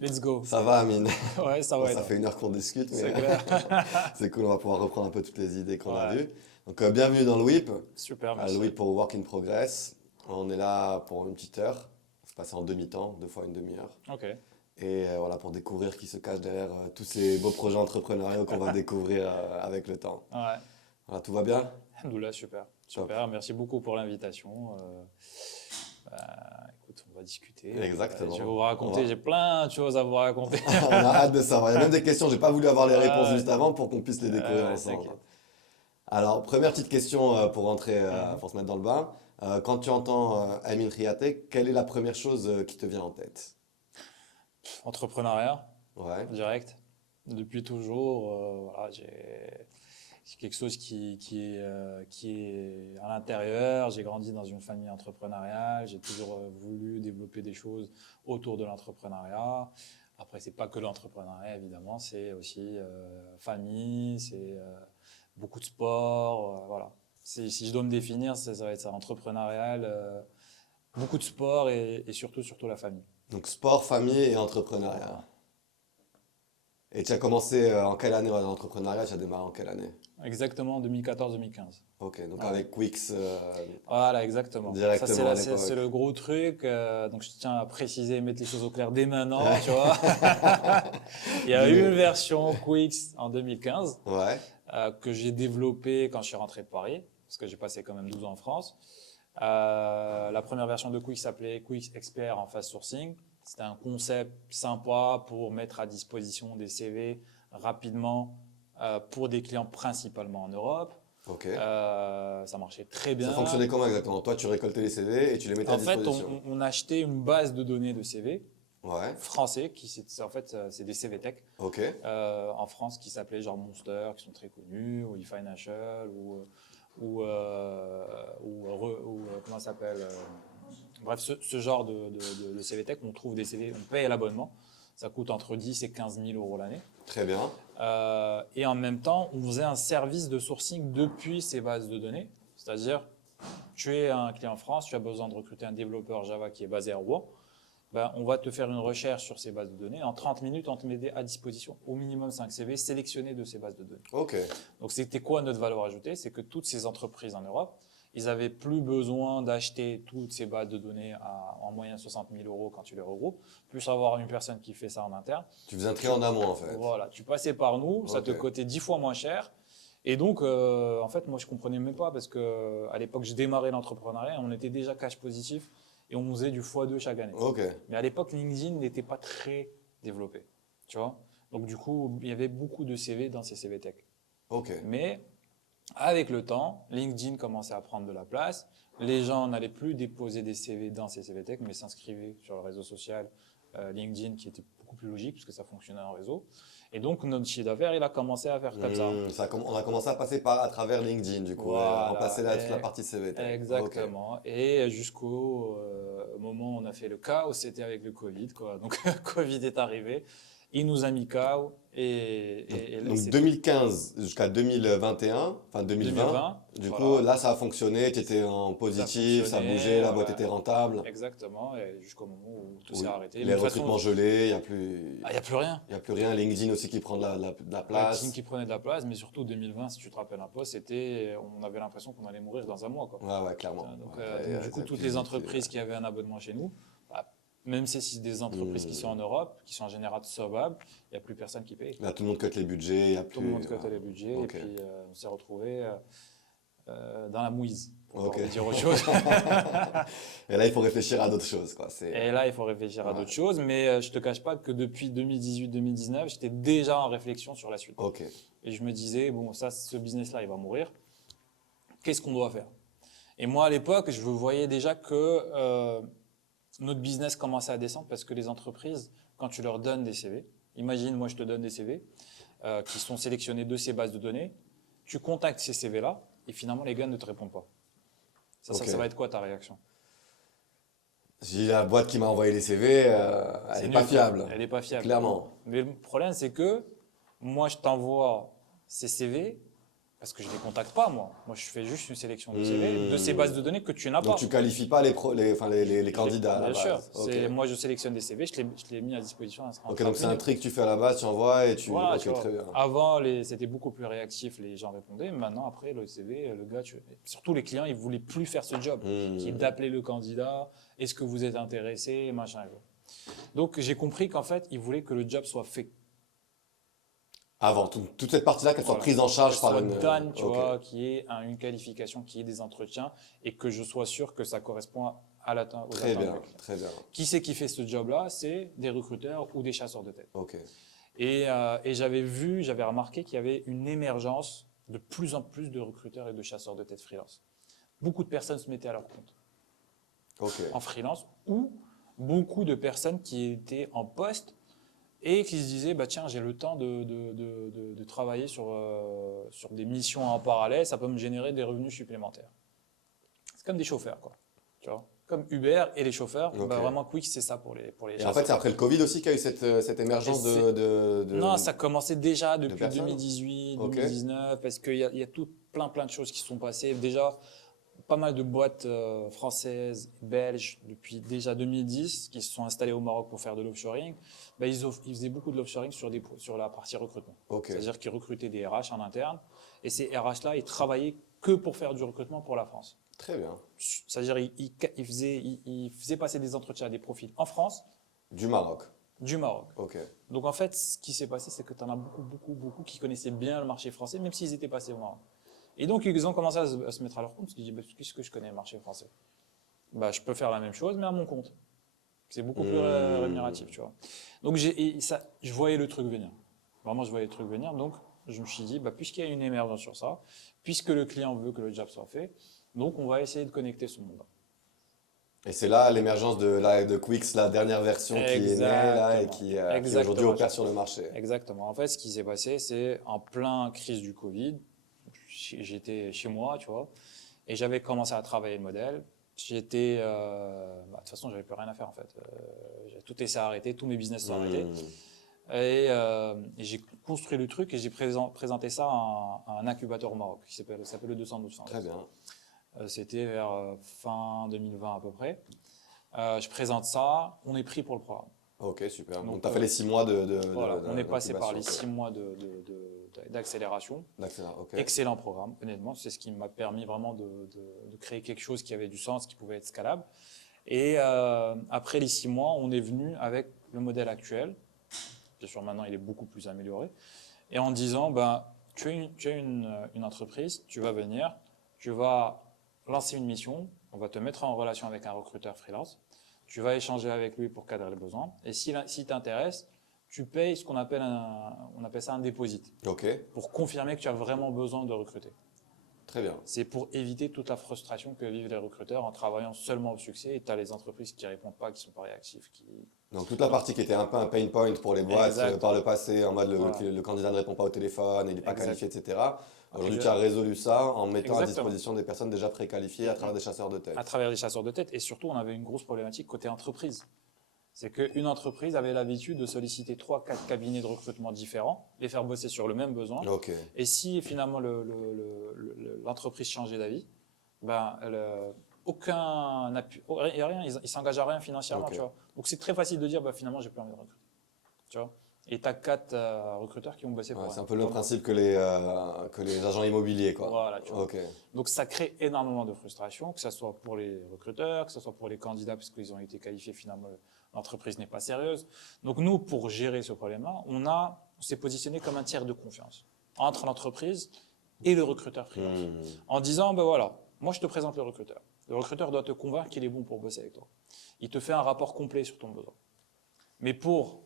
Let's go. Ça va, Amine? Ouais, ça Bon, va ça être. fait 1 heure qu'on discute, C'est mais clair. c'est cool, on va pouvoir reprendre un peu toutes les idées qu'on a Ouais, vues. Donc, bienvenue dans le WIP. super, Le merci. WIP pour Work in Progress. On est là pour une petite heure. On se passe en demi-temps, 2 fois une demi-heure. Ok. Et voilà, pour découvrir qui se cache derrière tous ces beaux projets entrepreneuriaux qu'on va découvrir avec le temps. Ouais. Voilà, tout va bien? Alhamdoulilah, super. Top. Super. Merci beaucoup pour l'invitation. Écoute, on va discuter. Exactement. Je vais vous On raconter. va- J'ai plein de choses à vous raconter. On a hâte de savoir. Il y a même des questions, j'ai pas voulu avoir les réponses Ouais. juste avant pour qu'on puisse les découvrir Ouais, ensemble. t'inquiète. Alors, première petite question pour rentrer, Mhm. pour se mettre dans le bain. Quand tu entends Amin Riatek, quelle est la première chose qui te vient en tête? Entrepreneuriat, Ouais, direct. Depuis toujours, voilà, c'est quelque chose qui est à l'intérieur. J'ai grandi dans une famille entrepreneuriale. J'ai toujours voulu développer des choses autour de l'entrepreneuriat. Après, c'est pas que l'entrepreneuriat, évidemment. C'est aussi famille, c'est beaucoup de sport. Voilà. Si je dois me définir, ça va être ça, entrepreneurial, beaucoup de sport et surtout la famille. donc sport, famille et entrepreneuriat. Voilà. Et tu as commencé en quelle année l'entrepreneuriat? Tu as démarré en quelle année? Exactement, 2014-2015. Ok, donc Ouais. avec Quix Voilà, exactement. Ça, directement à c'est l'époque. le gros truc. Donc, je tiens à préciser et mettre les choses au clair dès maintenant, tu vois. Il y a eu une Dis-le. version Quix en 2015 Ouais, que j'ai développée quand je suis rentré de Paris, parce que j'ai passé quand même 12 ans en France. La première version de Quix s'appelait Quix Expert en fast sourcing. C'était un concept sympa pour mettre à disposition des CV rapidement pour des clients principalement en Europe. ok. Ça marchait très bien. Ça fonctionnait comment exactement? Toi, tu récoltais les CV et tu les mettais à En fait, disposition. on achetait une base de données de CV Ouais, français, en fait, c'est des CV Tech ok. en France qui s'appelaient genre Monster, qui sont très connus, ou eFinancial, comment ça s'appelle bref, ce genre de CV Tech, on trouve des CV, on paye à l'abonnement. Ça coûte entre 10 et 15 000 euros l'année. Très bien. Et en même temps, on faisait un service de sourcing depuis ces bases de données. C'est-à-dire, tu es un client en France, tu as besoin de recruter un développeur Java qui est basé à Rouen. Ben, on va te faire une recherche sur ces bases de données. En 30 minutes, on te met à disposition au minimum 5 CV sélectionnés de ces bases de données. Ok. Donc, c'était quoi notre valeur ajoutée? C'est que toutes ces entreprises en Europe, ils n'avaient plus besoin d'acheter toutes ces bases de données en moyenne 60 000 euros quand tu les regroupes, plus avoir une personne qui fait ça en interne. Tu faisais un tri en amont en fait. Voilà, tu passais par nous, ça te Ok. coûtait 10 fois moins cher. Et donc, en fait, moi, je comprenais même pas parce que à l'époque, je démarrais l'entrepreneuriat, on était déjà cash positif et on faisait du x2 chaque année. Ok. Mais à l'époque, LinkedIn n'était pas très développé, tu vois. Donc, du coup, il y avait beaucoup de CV dans ces CV Tech. Ok. Mais avec le temps, LinkedIn commençait à prendre de la place. Les gens n'allaient plus déposer des CV dans ces CV Tech, mais s'inscrivaient sur le réseau social LinkedIn, qui était beaucoup plus logique puisque ça fonctionnait en réseau. Et donc, notre chiffre d'affaires, il a commencé à faire comme ça. On a commencé à passer à travers LinkedIn, du coup, Voilà, remplacer toute la partie CV Tech. exactement. Et jusqu'au moment où on a fait le chaos, c'était avec le Covid, quoi. Donc, Covid est arrivé, il nous a mis KO et là, Donc c'est 2015 jusqu'à 2021, enfin 2020. 2020. Du coup, Voilà. là, ça a fonctionné, tu étais en positif, ça fonctionnait, bougeait, la boîte ouais. était rentable. Exactement, et jusqu'au moment où tout Oui. s'est arrêté. Les Mais de toute façon, recrutements gelés, il n'y a plus, il n'y a plus rien. il y a plus rien. LinkedIn aussi qui prend de la place. LinkedIn qui prenait de la place, mais surtout 2020, si tu te rappelles un peu, on avait l'impression qu'on allait mourir dans un mois, quoi. Ouais, ouais, clairement. Donc, Ouais, donc, du coup, ça toutes plie, les entreprises qui avaient un abonnement chez nous, bah, même si c'est des entreprises qui sont en Europe, qui sont en général solvables, il n'y a plus personne qui paye. Là, tout le monde cut les budgets, il n'y a Tout plus. le monde cotait les budgets, Ok. et puis on s'est retrouvé dans la mouise, pour Ok. pas dire autre chose. Et là, il faut réfléchir à d'autres choses, quoi. Et là, il faut réfléchir à Ouais. d'autres choses, mais je te cache pas que depuis 2018-2019, j'étais déjà en réflexion sur la suite. Ok. Et je me disais, bon, ça, ce business-là, il va mourir. Qu'est-ce qu'on doit faire? Et moi, à l'époque, je voyais déjà que notre business commençait à descendre parce que les entreprises, quand tu leur donnes des CV, imagine, moi, je te donne des CV qui sont sélectionnés de ces bases de données, tu contactes ces CV-là et finalement, les gars ne te répondent pas. Ça, Ok. ça va être quoi ta réaction? J'ai la boîte qui m'a envoyé les CV, elle C'est n'est pas nul. fiable. Elle n'est pas fiable. Clairement. Mais le problème, c'est que moi, je t'envoie ces CV Parce que je les contacte pas, moi. Moi, je fais juste une sélection de CV de ces bases de données que tu n'as Donc, pas. tu qualifies pas les candidats à la Bien sûr. base. Ok. Moi, je sélectionne des CV, je les mis à disposition en Ok, 30 donc c'est un minutes. tri que tu fais à la base, tu envoies et tu. Voilà, tu Ok, vois. très bien. Avant, c'était beaucoup plus réactif, les gens répondaient. Maintenant, après, le CV, le gars, surtout les clients, ils voulaient plus faire ce job, qui est d'appeler le candidat. Est-ce que vous êtes intéressé, machin. Donc, j'ai compris qu'en fait, ils voulaient que le job soit fait. Avant, toute cette partie-là, qu'elle soit Voilà. prise en charge Qu'elle par soit une. done, tu Ok, vois, qui ait une qualification, qui ait des entretiens et que je sois sûr que ça correspond aux très attentes du bien, client. très bien. Qui c'est qui fait ce job-là? C'est des recruteurs ou des chasseurs de tête. Ok. Et j'avais remarqué qu'il y avait une émergence de plus en plus de recruteurs et de chasseurs de tête freelance. Beaucoup de personnes se mettaient à leur compte Ok. en freelance ou beaucoup de personnes qui étaient en poste et qui se disaient, bah tiens, j'ai le temps de travailler sur des missions en parallèle, ça peut me générer des revenus supplémentaires. C'est comme des chauffeurs, quoi. Tu vois, comme Uber et les chauffeurs, Ok. bah vraiment Quick, c'est ça pour les Et en fait, chasseurs. c'est après le Covid aussi qu'il y a eu cette émergence Non, ça commençait déjà depuis personnes 2018, Ok. 2019, parce qu'il y a tout plein de choses qui sont passées. Déjà, pas mal de boîtes françaises, belges, depuis déjà 2010, qui se sont installées au Maroc pour faire de l'offshoring. Bah, ils faisaient beaucoup de l'offshoring sur la partie recrutement. Ok. C'est-à-dire qu'ils recrutaient des RH en interne, et ces RH-là, ils travaillaient que pour faire du recrutement pour la France. Très bien. C'est-à-dire ils faisaient passer des entretiens à des profils en France, Du Maroc. du Maroc. Ok. Donc en fait, ce qui s'est passé, c'est que tu en as beaucoup qui connaissaient bien le marché français, même s'ils étaient passés au Maroc. Et donc ils ont commencé à se mettre à leur compte, parce qu'ils disaient, bah, puisque je connais le marché français, bah, je peux faire la même chose, mais à mon compte. C'est beaucoup plus rémunératif, tu vois. Donc je voyais le truc venir. Vraiment, je voyais le truc venir. Donc je me suis dit, bah, puisqu'il y a une émergence sur ça, puisque le client veut que le job soit fait, donc on va essayer de connecter ce monde. Et c'est là l'émergence de Quix, la dernière version qui est née là et qui aujourd'hui opère sur le marché. Exactement. En fait, ce qui s'est passé, c'est en plein crise du Covid, j'étais chez moi, tu vois, et j'avais commencé à travailler le modèle. De toute façon, j'avais plus rien à faire en fait. Tout s'est arrêté, tous mes business sont arrêtés. Et j'ai construit le truc et j'ai présenté ça à un incubateur au Maroc qui s'appelle le 212 Founders. Très bien. C'était vers fin 2020 à peu près. Je présente ça, on est pris pour le programme. Ok, super. Donc, Donc, tu as fait les 6 mois voilà, on est passé par les d'incubation, 6 mois d'accélération. ok. Excellent programme, honnêtement. C'est ce qui m'a permis vraiment de créer quelque chose qui avait du sens, qui pouvait être scalable. Et après les 6 mois, on est venu avec le modèle actuel. Bien sûr, maintenant, il est beaucoup plus amélioré. Et en disant, ben, tu as une entreprise, tu vas venir, tu vas lancer une mission, on va te mettre en relation avec un recruteur freelance, tu vas échanger avec lui pour cadrer les besoins, et si t'intéresse, tu payes ce qu'on appelle on appelle ça un déposit, Ok, pour confirmer que tu as vraiment besoin de recruter. très bien. C'est pour éviter toute la frustration que vivent les recruteurs en travaillant seulement au succès, et tu as les entreprises qui répondent pas, qui sont pas réactives, Donc toute la partie qui était un peu un pain point pour les boîtes Exactement. par le passé, en mode Voilà. le candidat ne répond pas au téléphone, il n'est pas Exact. qualifié, etc. Aujourd'hui, Après, tu as résolu ça en mettant à Exactement. disposition des personnes déjà préqualifiées à travers des chasseurs de tête. À travers les chasseurs de tête. Et surtout, on avait une grosse problématique côté entreprise. C'est qu'une entreprise avait l'habitude de solliciter 3-4 cabinets de recrutement différents, les faire bosser sur le même besoin. Ok, Et si finalement l'entreprise changeait d'avis, ben, aucun appui, rien, ils s'engagent à rien financièrement. Ok. Tu vois. Donc c'est très facile de dire, bah, finalement, j'ai plus envie de recruter. Tu vois. Et tu as 4 recruteurs qui ont bossé pour ouais, rien. c'est un peu le même principe que les agents immobiliers, quoi. Voilà, tu vois. Ok, Donc ça crée énormément de frustration, que ce soit pour les recruteurs, que ce soit pour les candidats, parce qu'ils ont été qualifiés finalement, l'entreprise n'est pas sérieuse. Donc nous, pour gérer ce problème-là, on s'est positionné comme un tiers de confiance entre l'entreprise et le recruteur freelance. En disant, ben voilà, moi je te présente le recruteur. Le recruteur doit te convaincre qu'il est bon pour bosser avec toi. Il te fait un rapport complet sur ton besoin. Mais pour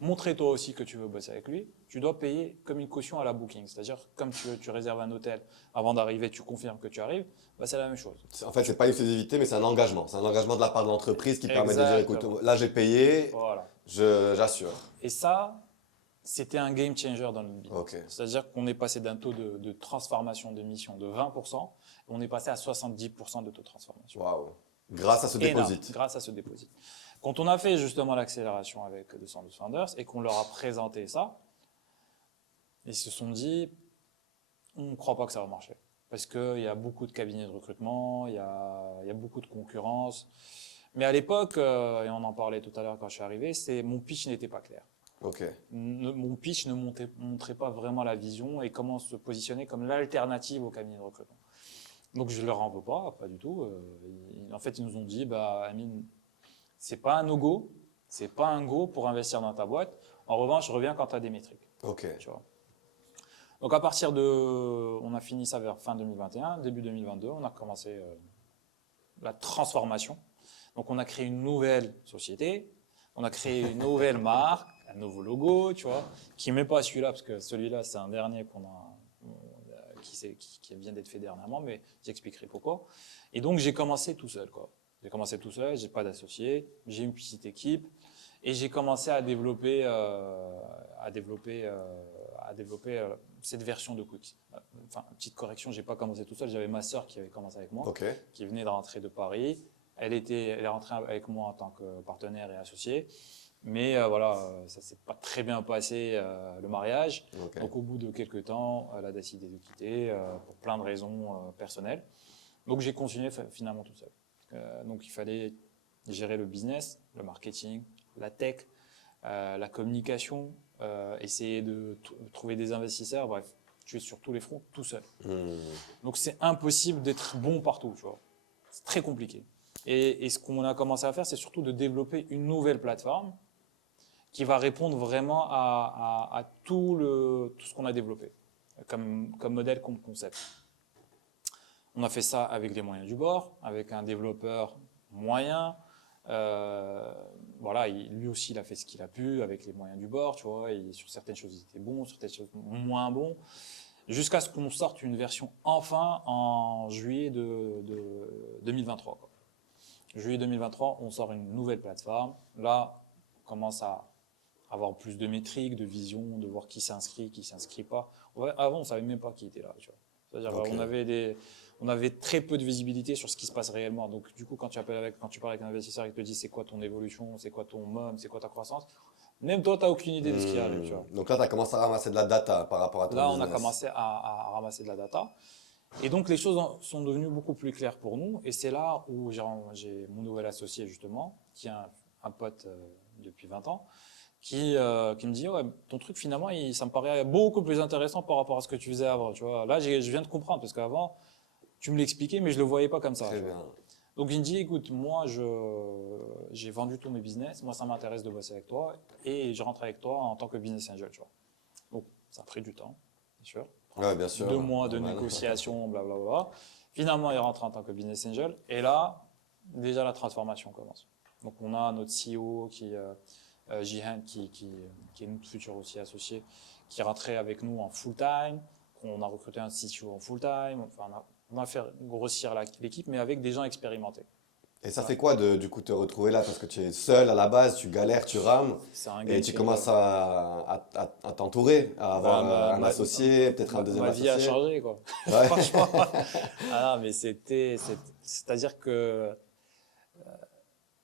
montrer toi aussi que tu veux bosser avec lui, tu dois payer comme une caution à la booking. C'est-à-dire, comme tu réserves un hôtel, avant d'arriver, tu confirmes que tu arrives, bah, c'est la même chose. En fait, c'est pas une exclusivité, mais c'est un engagement. C'est un engagement de la part de l'entreprise qui permet de dire, écoute, Exactement. là j'ai payé, Voilà. j'assure. Et ça, c'était un game changer dans le business. Ok. C'est-à-dire qu'on est passé d'un taux de transformation d'émissions de 20%, on est passé à 70% de taux de transformation. Waouh. Grâce à ce Énorme, déposit. grâce à ce déposit. Quand on a fait justement l'accélération avec 212 Founders et qu'on leur a présenté ça, ils se sont dit, on ne croit pas que ça va marcher. Parce qu'il y a beaucoup de cabinets de recrutement, il y a beaucoup de concurrence. Mais à l'époque, et on en parlait tout à l'heure quand je suis arrivé, mon pitch n'était pas clair. Ok. Mon pitch ne montrait pas vraiment la vision et comment se positionner comme l'alternative au cabinet de recrutement. Donc je leur en veux pas du tout. En fait, ils nous ont dit, bah, Amine, c'est pas un no-go, c'est pas un go pour investir dans ta boîte. En revanche, reviens quand tu as des métriques. Ok. Tu vois. Donc à partir on a fini ça vers fin 2021, début 2022, on a commencé la transformation. Donc on a créé une nouvelle société, on a créé une nouvelle marque, un nouveau logo, tu vois, qui n'est même pas celui-là, parce que celui-là, c'est un dernier qui vient d'être fait dernièrement, mais j'expliquerai pourquoi. Et donc, j'ai commencé tout seul, quoi. J'ai commencé tout seul, j'ai pas d'associé, j'ai une petite équipe, et j'ai commencé à développer cette version de Quix. Enfin, petite correction, j'ai pas commencé tout seul, j'avais ma sœur qui avait commencé avec moi, Ok. qui venait de rentrer de Paris. Elle est rentrée avec moi en tant que partenaire et associé. Mais ça s'est pas très bien passé le mariage. Ok. Donc au bout de quelques temps, elle a décidé de quitter pour plein de raisons personnelles. Donc j'ai continué finalement tout seul. Donc il fallait gérer le business, le marketing, la tech, la communication, essayer de trouver des investisseurs. Bref, je suis sur tous les fronts tout seul. Donc c'est impossible d'être bon partout, tu vois. C'est très compliqué. Et ce qu'on a commencé à faire, c'est surtout de développer une nouvelle plateforme qui va répondre vraiment à tout ce qu'on a développé comme modèle, comme concept. On a fait ça avec les moyens du bord, avec un développeur moyen. Lui aussi, il a fait ce qu'il a pu avec les moyens du bord, tu vois. Et sur certaines choses, il était bon, sur certaines choses moins bon. Jusqu'à ce qu'on sorte une version enfin en juillet de 2023. Quoi. Juillet 2023, on sort une nouvelle plateforme. Là, on commence à avoir plus de métriques, de vision, de voir qui s'inscrit, qui s'inscrit pas. Avant, on savait même pas qui était là. Tu vois. C'est-à-dire, Ok. on avait très peu de visibilité sur ce qui se passe réellement. Donc, du coup, quand tu parles avec un investisseur, il te dit c'est quoi ton évolution, c'est quoi ton MOM, c'est quoi ta croissance. Même toi, tu n'as aucune idée de ce qui arrive. Tu vois. Donc là, tu as commencé à ramasser de la data par rapport à ton Là, on a business. commencé à ramasser de la data. Et donc, les choses sont devenues beaucoup plus claires pour nous. Et c'est là où j'ai mon nouvel associé, justement, qui est un pote depuis 20 ans, qui me dit, ouais, ton truc, finalement, ça me paraît beaucoup plus intéressant par rapport à ce que tu faisais avant. Tu vois. Là, je viens de comprendre, parce qu'avant, tu me l'expliquais, mais je ne le voyais pas comme ça. Très Tu vois. bien. Donc, il me dit, écoute, moi, j'ai vendu tous mes business. Moi, ça m'intéresse de bosser avec toi. Et je rentre avec toi en tant que business angel. Tu vois. Donc, ça a pris du temps, bien sûr. Ouais, bien sûr. 2 mois de Normal. négociation, blablabla. Finalement, il rentre en tant que business angel. Et là, déjà, la transformation commence. Donc, on a notre CEO Jihan, qui est notre futur aussi associé, qui est rentré avec nous en full-time. On a recruté un CTO en full-time. Enfin, on a fait grossir l'équipe, mais avec des gens expérimentés. Et ça Voilà. fait quoi de du coup te retrouver là parce que tu es seul à la base, tu galères, tu rames C'est un et game tu changer. commences à t'entourer, à avoir un associé, peut-être un deuxième Ma vie a associé. changé, quoi. Ouais. Franchement. Ah non, mais c'est-à-dire que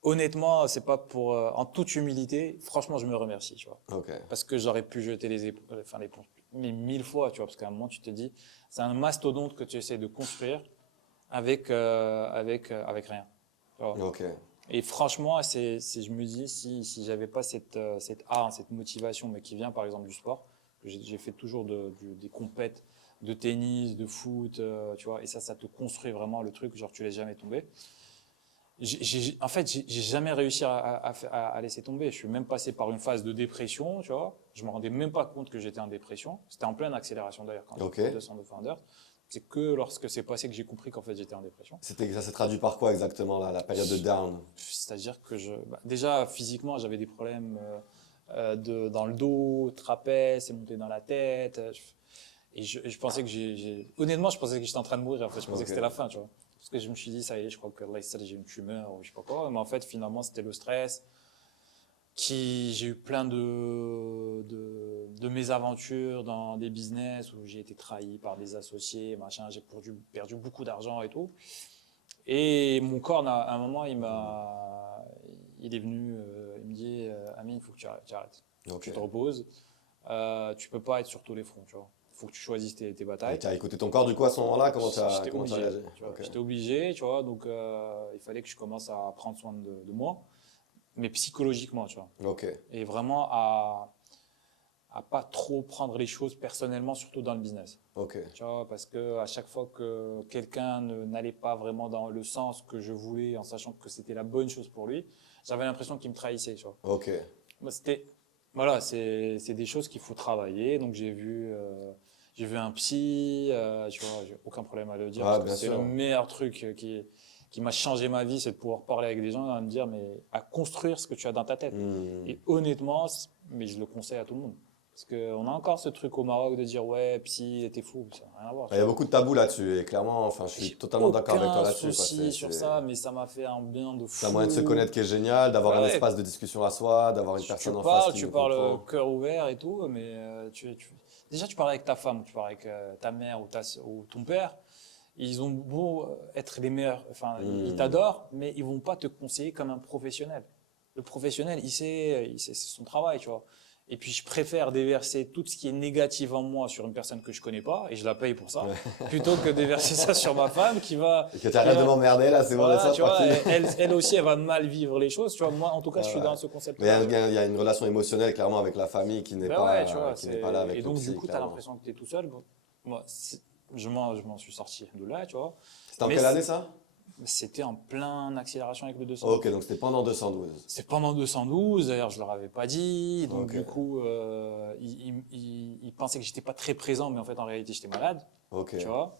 honnêtement, c'est pas en toute humilité, franchement, je me remercie, tu vois. Ok. Parce que j'aurais pu jeter l'éponge, mais 1000 fois, tu vois, parce qu'à un moment, tu te dis, c'est un mastodonte que tu essaies de construire avec rien. Tu vois. Ok. Et franchement, je me dis, si j'avais pas cette art, cette motivation, mais qui vient par exemple du sport, que j'ai fait toujours des compètes de tennis, de foot, tu vois, et ça te construit vraiment le truc, genre tu laisses jamais tomber. En fait, j'ai jamais réussi à laisser tomber. Je suis même passé par une phase de dépression, tu vois. Je me rendais même pas compte que j'étais en dépression. C'était en pleine accélération d'ailleurs quand j'ai Ok. fait 200 de Founders. C'est que lorsque c'est passé que j'ai compris qu'en fait j'étais en dépression. Ça s'est traduit par quoi exactement la période de down? C'est-à-dire que déjà physiquement j'avais des problèmes dans le dos, trapèze, c'est monté dans la tête. Et je pensais honnêtement, je pensais que j'étais en train de mourir. En fait, je pensais Ok. que c'était la fin, tu vois. Parce que je me suis dit, ça y est, je crois que là, j'ai une tumeur ou je sais pas quoi. Mais en fait, finalement, c'était le stress. J'ai eu plein de mésaventures dans des business où j'ai été trahi par des associés, machin. J'ai perdu beaucoup d'argent et tout. Et mon corps, à un moment, il est venu, il me dit, Amine, il faut que tu arrêtes. Ok. Tu te reposes. Tu peux pas être sur tous les fronts, tu vois. faut que tu choisisses tes Et batailles. tu as écouté ton corps du coup à ce moment-là? J'étais Comment t'as obligé, réagi? tu vois. Ok. J'étais obligé, tu vois, donc il fallait que je commence à prendre soin de moi, mais psychologiquement, tu vois. Ok. Et vraiment à pas trop prendre les choses personnellement, surtout dans le business. Ok. Tu vois, parce que à chaque fois que quelqu'un n'allait pas vraiment dans le sens que je voulais, en sachant que c'était la bonne chose pour lui, j'avais l'impression qu'il me trahissait, tu vois. Ok. Moi, voilà, c'est des choses qu'il faut travailler. Donc j'ai vu un psy, tu vois, j'ai aucun problème à le dire Ah, parce que bien c'est le sûr. meilleur truc qui m'a changé ma vie, c'est de pouvoir parler avec des gens et me dire, mais à construire ce que tu as dans ta tête. Hmm. Et honnêtement, mais je le conseille à tout le monde. Parce qu'on a encore ce truc au Maroc de dire, ouais, psy, t'es fou, ça n'a rien à voir. Il y a beaucoup de tabous là-dessus et clairement, enfin, je suis J'ai totalement d'accord avec toi aucun là-dessus, quoi. souci sur ça, mais ça m'a fait un bien de C'est un moyen de se fou. connaître qui est génial, d'avoir Ah un ouais, espace de discussion à soi, d'avoir une personne en face qui tu nous parles comprend. cœur ouvert et tout, mais déjà tu parles avec ta femme, tu parles avec ta mère ou ton père. Ils ont beau être les meilleurs, enfin ils Hmm. t'adorent, mais ils vont pas te conseiller comme un professionnel. Le professionnel, c'est son travail, tu vois. Et puis je préfère déverser tout ce qui est négatif en moi sur une personne que je connais pas et je la paye pour ça, Ouais. plutôt que déverser ça sur ma femme Et que tu qui arrêtes de va, m'emmerder là, c'est bon, voilà, laisse-moi tu vois, tranquille. elle aussi, elle va mal vivre les choses. Tu vois, moi, en tout cas, je Ouais, suis ouais. dans ce Mais il y a, concept-là. il y a une relation émotionnelle clairement avec la famille Ben ouais, tu vois, qui n'est pas là et avec le donc, du psy, coup, tu as clairement. l'impression que tu es tout seul. Bon, moi, je m'en suis sorti de là, tu vois. C'était en Mais quelle année ça? c'était en plein accélération avec le Ok, 212. donc c'était pendant 212. C'est pendant 212, d'ailleurs, je leur avais pas dit. Donc, Ok, du coup, ils pensaient que j'étais pas très présent, mais en fait, en réalité, j'étais malade, ok. tu vois.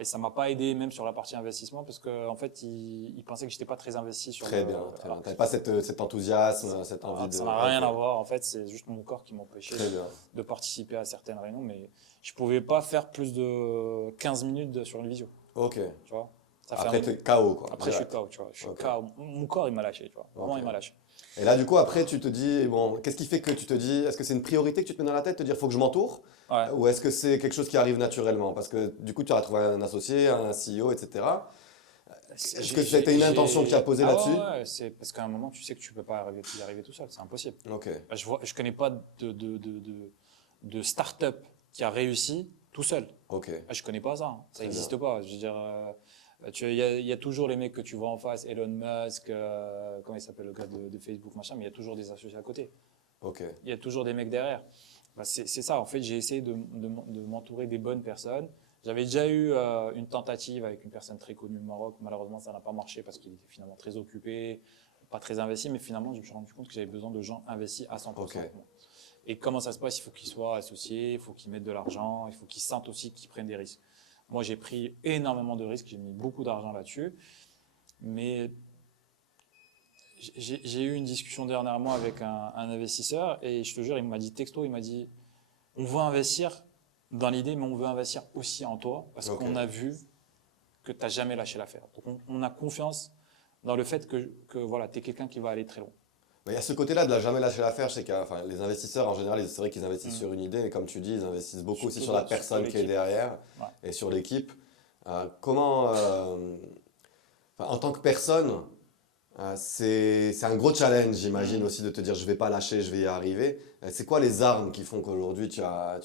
Et ça m'a pas aidé même sur la partie investissement parce que en fait ils pensaient que j'étais pas très investi sur Très le. bien, très bien. Alors que T'avais pas cet enthousiasme, cette envie alors que de... ça n'a rien Ok, à voir. En fait, c'est juste mon corps qui m'empêchait très bien. de participer à certaines réunions, mais je pouvais pas faire plus de 15 minutes sur une visio, Ok. tu vois. Ça fait Après, t'es KO, quoi, Après, je suis direct. KO, tu vois. Je suis Ok, KO. Mon corps, il m'a lâché, tu vois. Vraiment, ok. il m'a lâché. Et là, du coup, après, tu te dis, bon, qu'est-ce qui fait que tu te dis, est-ce que c'est une priorité que tu te mets dans la tête, te dire, faut que je m'entoure? Ouais. Ou est-ce que c'est quelque chose qui arrive naturellement? Parce que du coup, tu as trouvé un associé, un CEO, etc. Est-ce que c'était une intention qui a posé Ah là-dessus? ouais, ouais, c'est parce qu'à un moment, tu sais que tu peux pas y arriver tout seul. C'est impossible. Ok, Je connais pas de start-up qui a réussi tout seul. ok, Je connais pas ça, hein. Ça très bien. n'existe pas. Je veux dire, il y a toujours les mecs que tu vois en face, Elon Musk, comment il s'appelle le gars de Facebook, machin, mais il y a toujours des associés à côté. Ok, Il y a toujours des mecs derrière. Bah, c'est ça, en fait, j'ai essayé de m'entourer des bonnes personnes. J'avais déjà eu une tentative avec une personne très connue au Maroc. Malheureusement, ça n'a pas marché parce qu'il était finalement très occupé, pas très investi, mais finalement, je me suis rendu compte que j'avais besoin de gens investis à 100%. ok, Et comment ça se passe? Il faut qu'ils soient associés, il faut qu'ils mettent de l'argent, il faut qu'ils sentent aussi qu'ils prennent des risques. Moi, j'ai pris énormément de risques, j'ai mis beaucoup d'argent là-dessus, mais j'ai eu une discussion dernièrement avec un investisseur et je te jure, il m'a dit texto, il m'a dit, on veut investir dans l'idée, mais on veut investir aussi en toi parce ok. qu'on a vu que tu n'as jamais lâché l'affaire. Donc, on a confiance dans le fait que voilà, tu es quelqu'un qui va aller très loin. Mais il y a ce côté-là de la jamais lâcher l'affaire. Je sais que enfin, les investisseurs, en général, c'est vrai qu'ils investissent sur une idée, mais comme tu dis, ils investissent beaucoup aussi sur la personne qui est derrière Ouais. et sur l'équipe. Comment, enfin, en tant que personne, c'est un gros challenge, j'imagine aussi, de te dire je vais pas lâcher, je vais y arriver. C'est quoi les armes qui font qu'aujourd'hui tu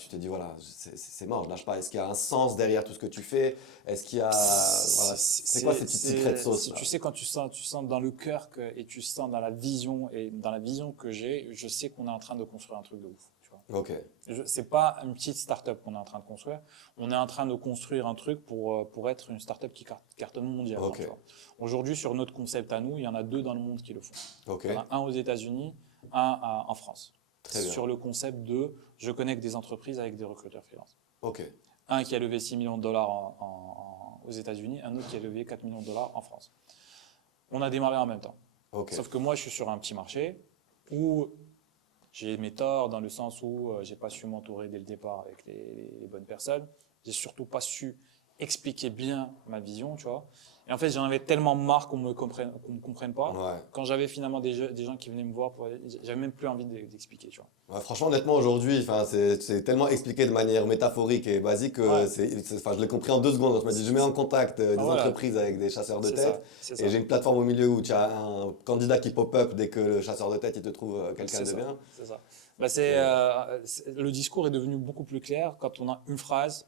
t'es dit voilà, c'est mort, je lâche pas. Est-ce qu'il y a un sens derrière tout ce que tu fais? Est-ce qu'il y a, voilà, c'est quoi ces petites secret sauce là? Tu sais, quand tu sens dans le cœur et tu sens dans la vision et dans la vision que j'ai, je sais qu'on est en train de construire un truc de ouf. Tu vois. Ok, C'est pas une petite start-up qu'on est en train de construire. On est en train de construire un truc pour être une start-up qui cartonne mondialement. Ok. Tu vois. Aujourd'hui, sur notre concept à nous, il y en a 2 dans le monde qui le font. ok, Il y en a un aux États-Unis, un en France. très bien. Sur le concept de je connecte des entreprises avec des recruteurs freelance. Ok, Un qui a levé 6 millions de dollars aux États-Unis, un autre qui a levé 4 millions de dollars en France. On a démarré en même temps. ok, Sauf que moi, je suis sur un petit marché où j'ai mes torts dans le sens où j'ai pas su m'entourer dès le départ avec les bonnes personnes. J'ai surtout pas su expliquer bien ma vision, tu vois. Et en fait, j'en avais tellement marre qu'on me comprenne pas. ouais. Quand j'avais finalement des gens qui venaient me voir, j'avais même plus envie d'expliquer, tu vois. Ouais, franchement, honnêtement, aujourd'hui, enfin, c'est tellement expliqué de manière métaphorique et basique que Ouais. enfin, je l'ai compris en 2 secondes. Je me dis, je mets en contact des voilà. entreprises avec des chasseurs de C'est tête ça, c'est et ça. j'ai une plateforme au milieu où tu as un candidat qui pop-up dès que le chasseur de tête il te trouve quelqu'un C'est de ça, bien. c'est ça. Bah, le discours est devenu beaucoup plus clair quand on a une phrase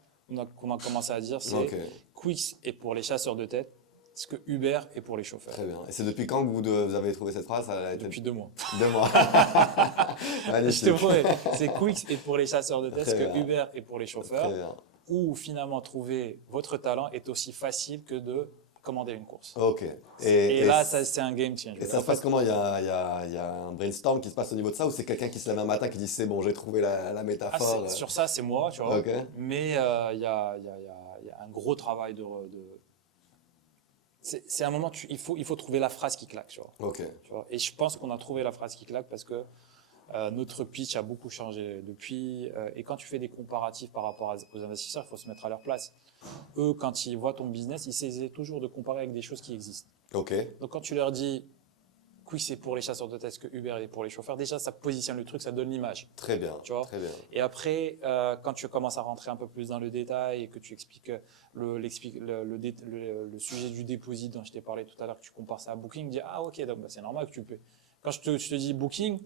qu'on a commencé à dire, c'est Ok, Quix est pour les chasseurs de tête, ce que Uber est pour les chauffeurs. très bien. Et c'est depuis quand que vous avez trouvé cette phrase? Ça a été Depuis 2 mois. 2 mois. Je te Magnifique. promets, c'est Quix est pour les chasseurs de tête, ce Très que bien. Uber est pour les Très chauffeurs, bien. où finalement trouver votre talent est aussi facile que de commander une course. Ok. Et là, c'est un game changer. Et ça se passe comment? Il y a un brainstorm qui se passe au niveau de ça ou c'est quelqu'un qui se lève un matin qui dit c'est bon, j'ai trouvé la métaphore? Sur ça, c'est moi, tu vois. Ok. Mais il y a un gros travail c'est un moment, il faut trouver la phrase qui claque, tu vois. Ok. Tu vois. Et je pense qu'on a trouvé la phrase qui claque parce que notre pitch a beaucoup changé depuis. Et quand tu fais des comparatifs par rapport aux investisseurs, il faut se mettre à leur place. Eux, quand ils voient ton business, ils essaient toujours de comparer avec des choses qui existent. Ok. Donc quand tu leur dis Quick c'est pour les chasseurs de tête, que Uber est pour les chauffeurs, déjà ça positionne le truc, ça donne l'image. Très bien. Tu vois. Très bien. Et après, quand tu commences à rentrer un peu plus dans le détail et que tu expliques le sujet du dépôt dont je t'ai parlé tout à l'heure, que tu compares ça à Booking, tu dis ah ok, donc, bah, c'est normal que tu payes. Quand je te dis Booking,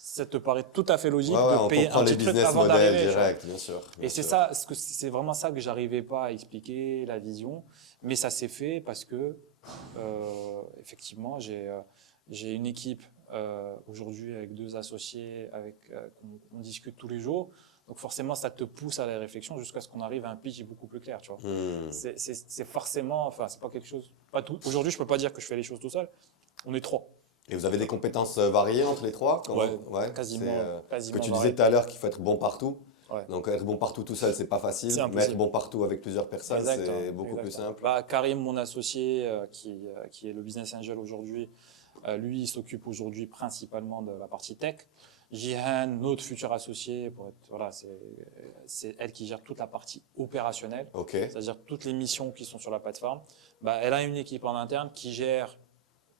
ça te paraît tout à fait logique Ouais, ouais, de on payer comprend un les petit truc business avant models d'arriver. tu vois. direct, bien sûr. Bien Et c'est sûr. ça, c'est vraiment ça que j'arrivais pas à expliquer, la vision. Mais ça s'est fait parce que, effectivement, j'ai une équipe aujourd'hui avec 2 associés, on discute tous les jours. Donc forcément, ça te pousse à la réflexion jusqu'à ce qu'on arrive à un pitch beaucoup plus clair, tu vois. C'est forcément, enfin, c'est pas quelque chose, pas tout. Aujourd'hui, je peux pas dire que je fais les choses tout seul. On est 3. Et vous avez des compétences variées entre les trois? Ouais, quasiment, Ce que quasiment tu variées. disais tout à l'heure qu'il faut être bon partout. Ouais. Donc être bon partout tout seul, c'est pas facile. C'est Mais impossible. être bon partout avec plusieurs personnes, Exactement, c'est beaucoup plus exactement. simple. Bah, Karim, mon associé, qui est le business angel aujourd'hui, lui, il s'occupe aujourd'hui principalement de la partie tech. Jihan, notre futur associé, voilà, c'est elle qui gère toute la partie opérationnelle, Ok. c'est-à-dire toutes les missions qui sont sur la plateforme. Bah, elle a une équipe en interne qui gère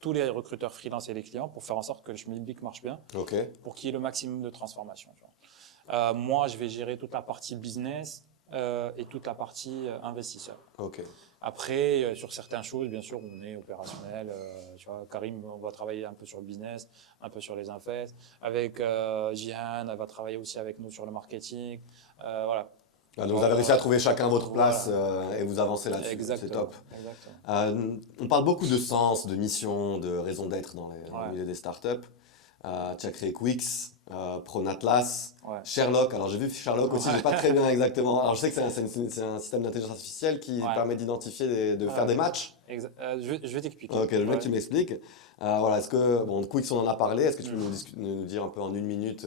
tous les recruteurs freelance et les clients pour faire en sorte que le schmilblick marche bien, Ok. pour qu'il y ait le maximum de transformation. Tu vois. Moi, je vais gérer toute la partie business et toute la partie investisseur. Ok. Après, sur certaines choses, bien sûr, on est opérationnel. Tu vois, Karim, on va travailler un peu sur le business, un peu sur les infes. Avec Jihan, elle va travailler aussi avec nous sur le marketing. Voilà. Ah, donc vous avez réussi à trouver chacun votre place Voilà. et vous avancez là-dessus. C'est Exactement. top. Exactement. On parle beaucoup de sens, de mission, de raison d'être dans le Ouais. milieu des startups. Tu as créé Quix, Pronatlas, Ouais. Sherlock. Alors j'ai vu Sherlock aussi, Ouais. je sais pas très bien exactement. Alors je sais que c'est un système d'intelligence artificielle qui Ouais. permet d'identifier, de faire des matchs. Je vais t'expliquer. Ok, je veux bien Ouais. que tu m'expliques. Voilà, est-ce que, bon, Quix on en a parlé, est-ce que tu peux nous dire un peu en 1 minute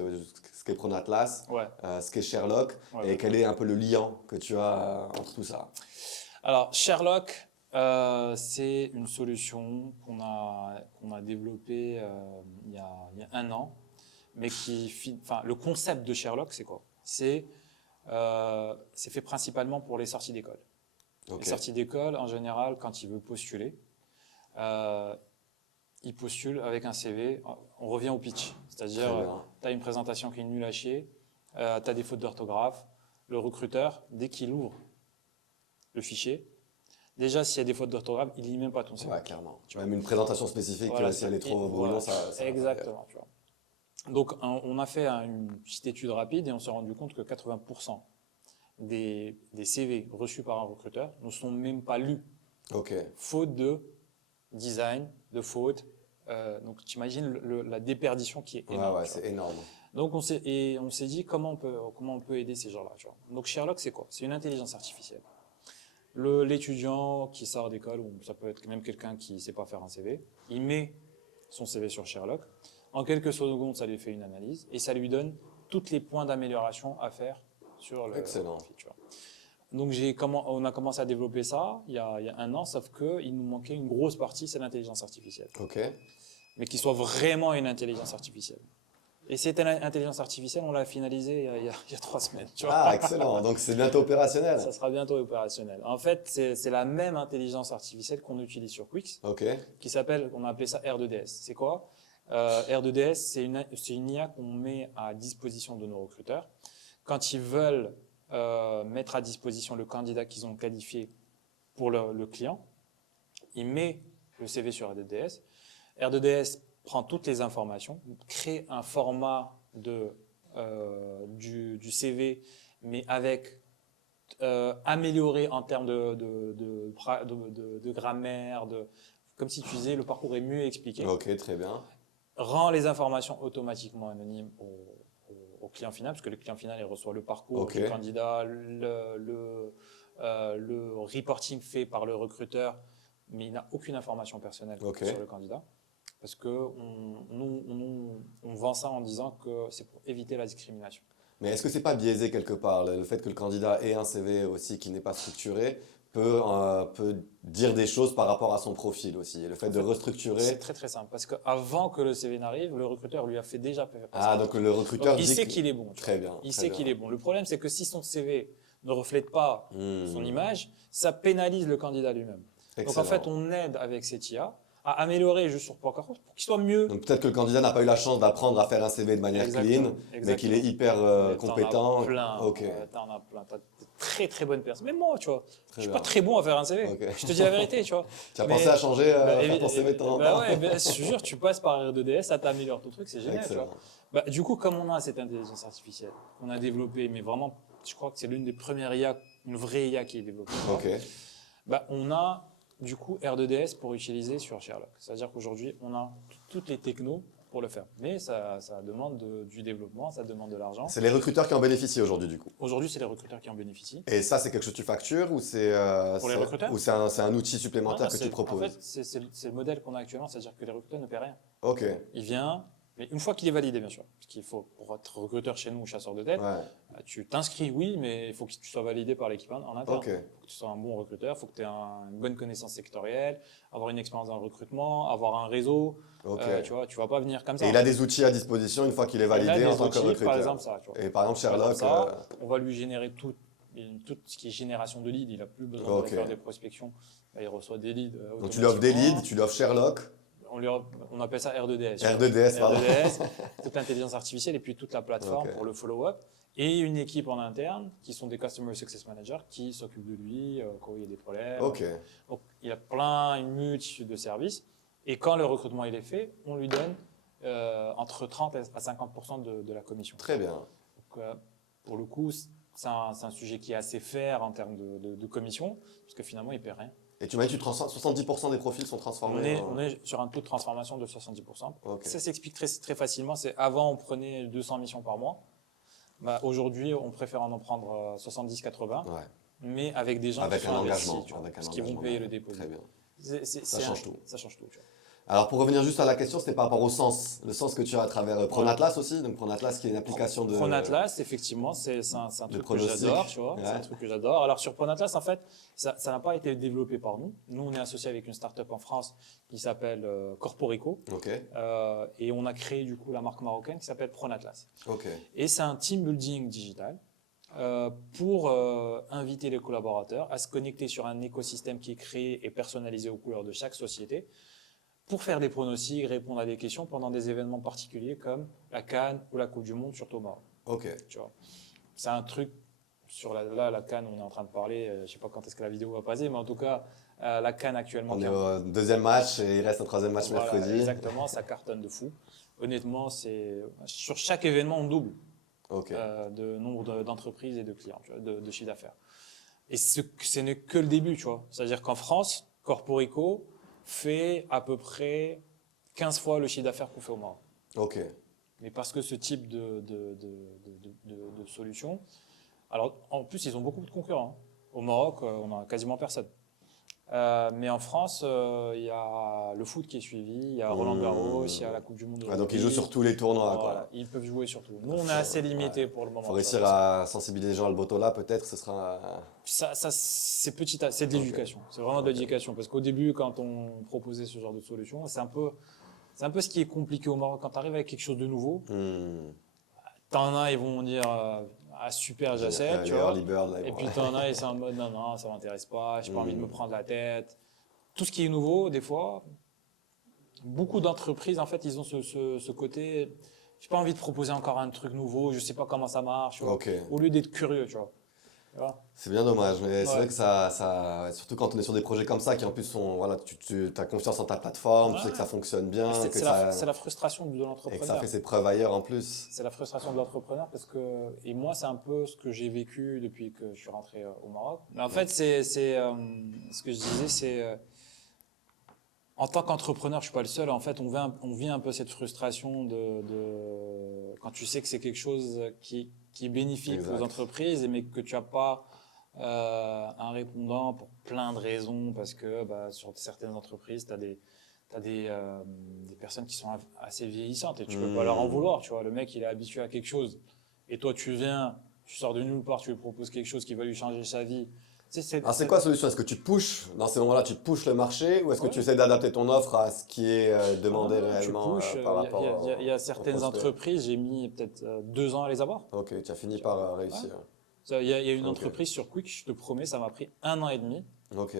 ce qu'est Pronatlas, Ouais. ce qu'est Sherlock Ouais, et ouais. quel est un peu le lien que tu as entre tout ça? Alors, Sherlock, c'est une solution qu'on a développée il y a 1 an, mais le concept de Sherlock, c'est quoi? C'est fait principalement pour les sorties d'école. Ok. Les sorties d'école, en général, quand il veut postuler, il postule avec un CV. On revient au pitch, Très c'est-à-dire bien. tu as une présentation qui est nulle à chier, tu as des fautes d'orthographe. Le recruteur, dès qu'il ouvre le fichier, déjà, s'il y a des fautes d'orthographe, il lit même pas ton CV. Ouais, clairement. Même une présentation spécifique, Voilà, si elle est trop et brouillon, voilà, ça exactement. Tu vois. Donc, on a fait une petite étude rapide et on s'est rendu compte que 80% des CV reçus par un recruteur ne sont même pas lus, Ok. faute de design, de faute. Donc, tu imagines la déperdition qui est Ouais, énorme. ouais, tu vois. c'est énorme. Donc, on s'est dit comment on peut aider ces gens-là. Tu vois. Donc, Sherlock, c'est quoi? C'est une intelligence artificielle. L'étudiant qui sort d'école, ou ça peut être même quelqu'un qui ne sait pas faire un CV, il met son CV sur Sherlock. En quelques secondes, ça lui fait une analyse et ça lui donne tous les points d'amélioration à faire sur le Excellent. feature. Donc, on a commencé à développer ça il y a 1 an, sauf qu'il nous manquait une grosse partie, c'est l'intelligence artificielle. Ok. Mais qui soit vraiment une intelligence artificielle. Et cette intelligence artificielle, on l'a finalisée il y a 3 semaines. Tu vois. Ah, excellent. Donc c'est bientôt opérationnel. Ça sera bientôt opérationnel. En fait, c'est la même intelligence artificielle qu'on utilise sur Quix, Ok. on a appelé ça R2DS. C'est quoi? R2DS, c'est une IA qu'on met à disposition de nos recruteurs. Quand ils veulent mettre à disposition le candidat qu'ils ont qualifié pour le client, ils mettent le CV sur R2DS. R2DS prend toutes les informations, crée un format de du CV, mais avec amélioré en termes de grammaire, comme si tu disais le parcours est mieux expliqué, Ok, très bien. rend les informations automatiquement anonymes au client final, parce que le client final il reçoit le parcours Ok. du candidat, le reporting fait par le recruteur, mais il n'a aucune information personnelle Ok. sur le candidat. Parce que on vend ça en disant que c'est pour éviter la discrimination. Mais est-ce que c'est pas biaisé quelque part, le fait que le candidat ait un CV aussi qui n'est pas structuré peut dire des choses par rapport à son profil aussi. Et le fait de C'est restructurer. très très simple. Parce qu'avant que le CV n'arrive, le recruteur lui a fait déjà passer Ah, un donc filtre. le recruteur Donc, il dit sait que... qu'il est bon. Tu Très vois. bien. Il très sait bien. qu'il est bon. Le problème, c'est que si son CV ne reflète pas son Hmm. image, ça pénalise le candidat lui-même. Donc en Excellent. fait, on aide avec cette IA à améliorer juste sur Pokerhouse pour qu'il soit mieux. Donc peut-être que le candidat n'a pas eu la chance d'apprendre à faire un CV de manière clean, mais qu'il est hyper Mais compétent. T'en as plein. Ok, T'en as plein. T'as de très très bonnes personnes. Même moi, tu vois. très Je suis bien. pas très bon à faire un CV. Ok. Je te dis la vérité, tu vois. Tu as Mais- pensé à changer, Bah, faire ton CV de temps en bah temps? ouais, bah, je te jure, tu passes par R2DS, ça t'améliore ton truc, c'est génial, tu vois. Excellent. Bah, du coup, comme on a cette intelligence artificielle, on a développé, mais vraiment, je crois que c'est l'une des premières IA, une vraie IA qui est développée. Ok. Bah, on a du coup R2DS pour utiliser sur Sherlock. C'est-à-dire qu'aujourd'hui, on a toutes les technos pour le faire. Mais ça demande du développement, ça demande de l'argent. C'est les recruteurs qui en bénéficient aujourd'hui du coup. Aujourd'hui, c'est les recruteurs qui en bénéficient. Et ça, c'est quelque chose que tu factures ou c'est Pour les recruteurs c'est un outil supplémentaire Non, que tu proposes? En fait, c'est le modèle qu'on a actuellement, c'est-à-dire que les recruteurs ne paient rien. Ok. Il vient, mais une fois qu'il est validé, bien sûr. Parce qu'il faut, pour être recruteur chez nous, chasseur de tête, Ouais. tu t'inscris, oui, mais il faut que tu sois validé par l'équipe en interne. Ok. Il faut que tu sois un bon recruteur, il faut que tu aies une bonne connaissance sectorielle, avoir une expérience dans le recrutement, avoir un réseau. Ok. Tu vois, tu vas pas venir comme ça. Et il a des outils à disposition une fois qu'il est Il a validé des en tant que outils, recruteur. par exemple ça. Tu vois. Et par exemple, Par exemple, Sherlock. ça, on va lui générer tout ce qui est génération de leads. Il n'a plus besoin Ok. de faire des prospections. Là, il reçoit des leads. Donc tu lui offres des automatiquement. leads, tu lui offres Sherlock. On appelle ça R2DS. R2DS, pardon. R2DS, toute l'intelligence artificielle et puis toute la plateforme Ok. pour le follow-up. Et une équipe en interne qui sont des Customer Success Managers qui s'occupent de lui quand il y a des problèmes. Ok. Donc il y a une multitude de services. Et quand le recrutement il est fait, on lui donne entre 30 à 50% de la commission. Très bien. Donc, pour le coup, c'est un sujet qui est assez fair en termes de commission, parce que finalement, il ne paie rien. Et tu m'as dit que 70% des profils sont transformés. On est sur un taux de transformation de 70%. Ok. Ça s'explique très, très facilement. C'est avant, on prenait 200 missions par mois. Bah, aujourd'hui, on préfère en prendre 70-80, Ouais. mais avec des gens Avec qui un sont engagement. investis, tu vois, Avec un parce qu'ils vont engagement payer le derrière. dépôt. Très bien. Ça change tout. Ça change tout. Tu vois. Alors pour revenir juste à la question, c'était par rapport au sens. Le sens que tu as à travers Pronatlas aussi. Donc Pronatlas qui est une application de... Pronatlas, effectivement, c'est un truc que pronostic. j'adore, tu vois. Ouais. C'est un truc que j'adore. Alors sur Pronatlas, en fait, ça n'a pas été développé par nous. Nous, on est associé avec une start-up en France qui s'appelle Corporico. Ok. Et on a créé du coup la marque marocaine qui s'appelle Pronatlas. Ok. Et c'est un team building digital pour inviter les collaborateurs à se connecter sur un écosystème qui est créé et personnalisé aux couleurs de chaque société pour faire des pronostics, répondre à des questions pendant des événements particuliers comme la CAN ou la Coupe du Monde sur Thomas. Ok. Tu vois. C'est un truc sur la CAN, on est en train de parler, je ne sais pas quand est-ce que la vidéo va passer, mais en tout cas, la CAN actuellement. On est au deuxième match et il reste un troisième match Voilà, mercredi. exactement, ça cartonne de fou. Honnêtement, sur chaque événement, on double Ok. de nombre d'entreprises et de clients, tu vois, de chiffre d'affaires. Et ce n'est que le début, tu vois. C'est-à-dire qu'en France, Corporico fait à peu près 15 fois le chiffre d'affaires qu'on fait au Maroc. Ok. Mais parce que ce type de solution, alors en plus ils ont beaucoup de concurrents. Au Maroc, on a quasiment personne. Mais en France, il y a le foot qui est suivi, il y a Roland Garros, il y a la Coupe du Monde. Ouais, donc ils jouent sur tous les tournois. Voilà, Quoi. ils peuvent jouer sur tout. Nous, on est assez limité pour le moment. Il faut réussir à sensibiliser les gens à le Botola, peut-être, ce sera... Ça c'est c'est de l'éducation. C'est vraiment de l'éducation. Parce qu'au début, quand on proposait ce genre de solution, c'est un peu ce qui est compliqué au Maroc. Quand tu arrives avec quelque chose de nouveau, t'en as, ils vont dire ah super, j'achète, tu vois. Early bird, là, Et puis t'en as, ils sont en mode non, ça m'intéresse pas, j'ai pas envie de me prendre la tête. Tout ce qui est nouveau, des fois, beaucoup d'entreprises, en fait, ils ont ce côté, j'ai pas envie de proposer encore un truc nouveau, je sais pas comment ça marche, tu vois. Ok. Au lieu d'être curieux, tu vois. Tu vois. C'est bien dommage, mais c'est Ouais. vrai que surtout quand on est sur des projets comme ça, qui en plus sont, voilà, tu as confiance en ta plateforme, tu sais que ça Ouais. fonctionne bien, C'est la frustration de et que ça l'entrepreneur. fait ses preuves ailleurs en plus. C'est la frustration de l'entrepreneur parce que, et moi, c'est un peu ce que j'ai vécu depuis que je suis rentré au Maroc. Mais en fait, ce que je disais, en tant qu'entrepreneur, je suis pas le seul. En fait, on vit un peu cette frustration quand tu sais que c'est quelque chose qui est bénéfique aux Exact. entreprises, mais que tu as pas un répondant pour plein de raisons, parce que bah, sur certaines entreprises, des personnes qui sont assez vieillissantes et tu peux pas leur en Hmm. vouloir. Tu vois, le mec, il est habitué à quelque chose, et toi, tu viens, tu sors de nulle part, tu lui proposes quelque chose qui va lui changer sa vie. Tu sais, Alors c'est quoi la solution? Est-ce que tu pushes, dans ces moments-là, tu pushes le marché ou est-ce que tu ouais. essaies d'adapter ton offre à ce qui est demandé Ah, tu réellement pushes. par rapport Il y a au certaines prospect? entreprises, j'ai mis peut-être 2 ans à les avoir. Ok, tu as fini Tu vois. par Ouais. réussir. Il y a une Ok, entreprise sur Quick, je te promets, ça m'a pris 1 an et demi ok.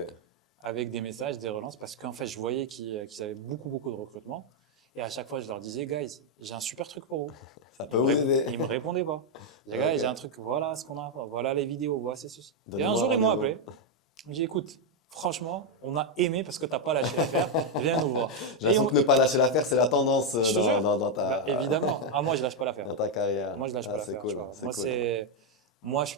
avec des messages, des relances, parce qu'en fait, je voyais qu'ils avaient beaucoup, beaucoup de recrutement. Et à chaque fois, je leur disais, guys, j'ai un super truc pour vous. Ça peut vous aider. Ils me répondaient pas. Je disais, guys, j'ai un Ok. truc, voilà ce qu'on a, voilà les vidéos, voilà c'est ceci. Et un Donnez-moi un jour, ils m'ont rendez-vous. appelé. Ils m'ont dit, écoute, franchement, on a aimé parce que t'as pas lâché l'affaire, viens nous voir. J'ai l'impression que ne pas lâcher l'affaire, c'est la tendance Je te jure, dans bah, évidemment. Ah, moi, je lâche pas l'affaire. dans ta carrière. Moi, je lâche Ah, pas c'est l'affaire, tu cool, vois. c'est cool. Moi, je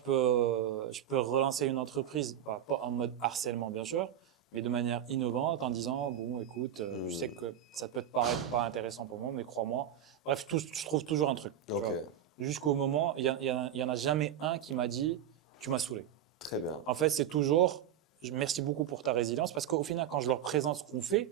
peux relancer une entreprise, pas en mode harcèlement, bien sûr, mais de manière innovante en disant, bon, écoute, je sais Hmm. que ça peut te paraître pas intéressant pour moi, mais crois-moi. Bref, je trouve toujours un truc, tu Ok, vois. Jusqu'au moment, il y en a jamais un qui m'a dit, tu m'as saoulé. très bien. En fait, c'est toujours, merci beaucoup pour ta résilience, parce qu'au final, quand je leur présente ce qu'on fait,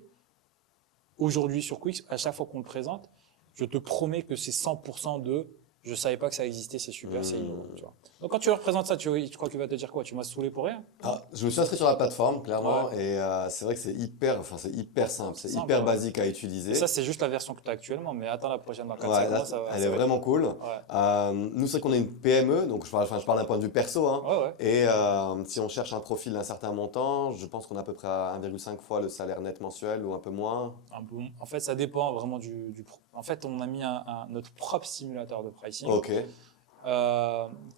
aujourd'hui sur Quix, à chaque fois qu'on le présente, je te promets que c'est 100% de je savais pas que ça existait, c'est super, c'est innovant. Hmm. Tu vois. Donc quand tu leur présentes ça, tu crois qu'il va te dire quoi? Tu m'as saoulé pour rien? Ah, je me suis inscrit sur la plateforme, Ouais, clairement, et c'est vrai que c'est hyper simple, c'est c'est simple. hyper Ouais. basique à Et utiliser. ça, c'est juste la version que tu as actuellement, mais attends la prochaine dans quatre Ouais, cinq là, mois, elle ça est va être. vraiment cool. Ouais, Nous, c'est qu'on est une PME, donc je parle d'un point de vue perso, hein, ouais, ouais. et si on cherche un profil d'un certain montant, je pense qu'on est à peu près à 1,5 fois le salaire net mensuel ou un peu moins. En fait, ça dépend vraiment En fait, on a mis notre propre simulateur de pricing Ok,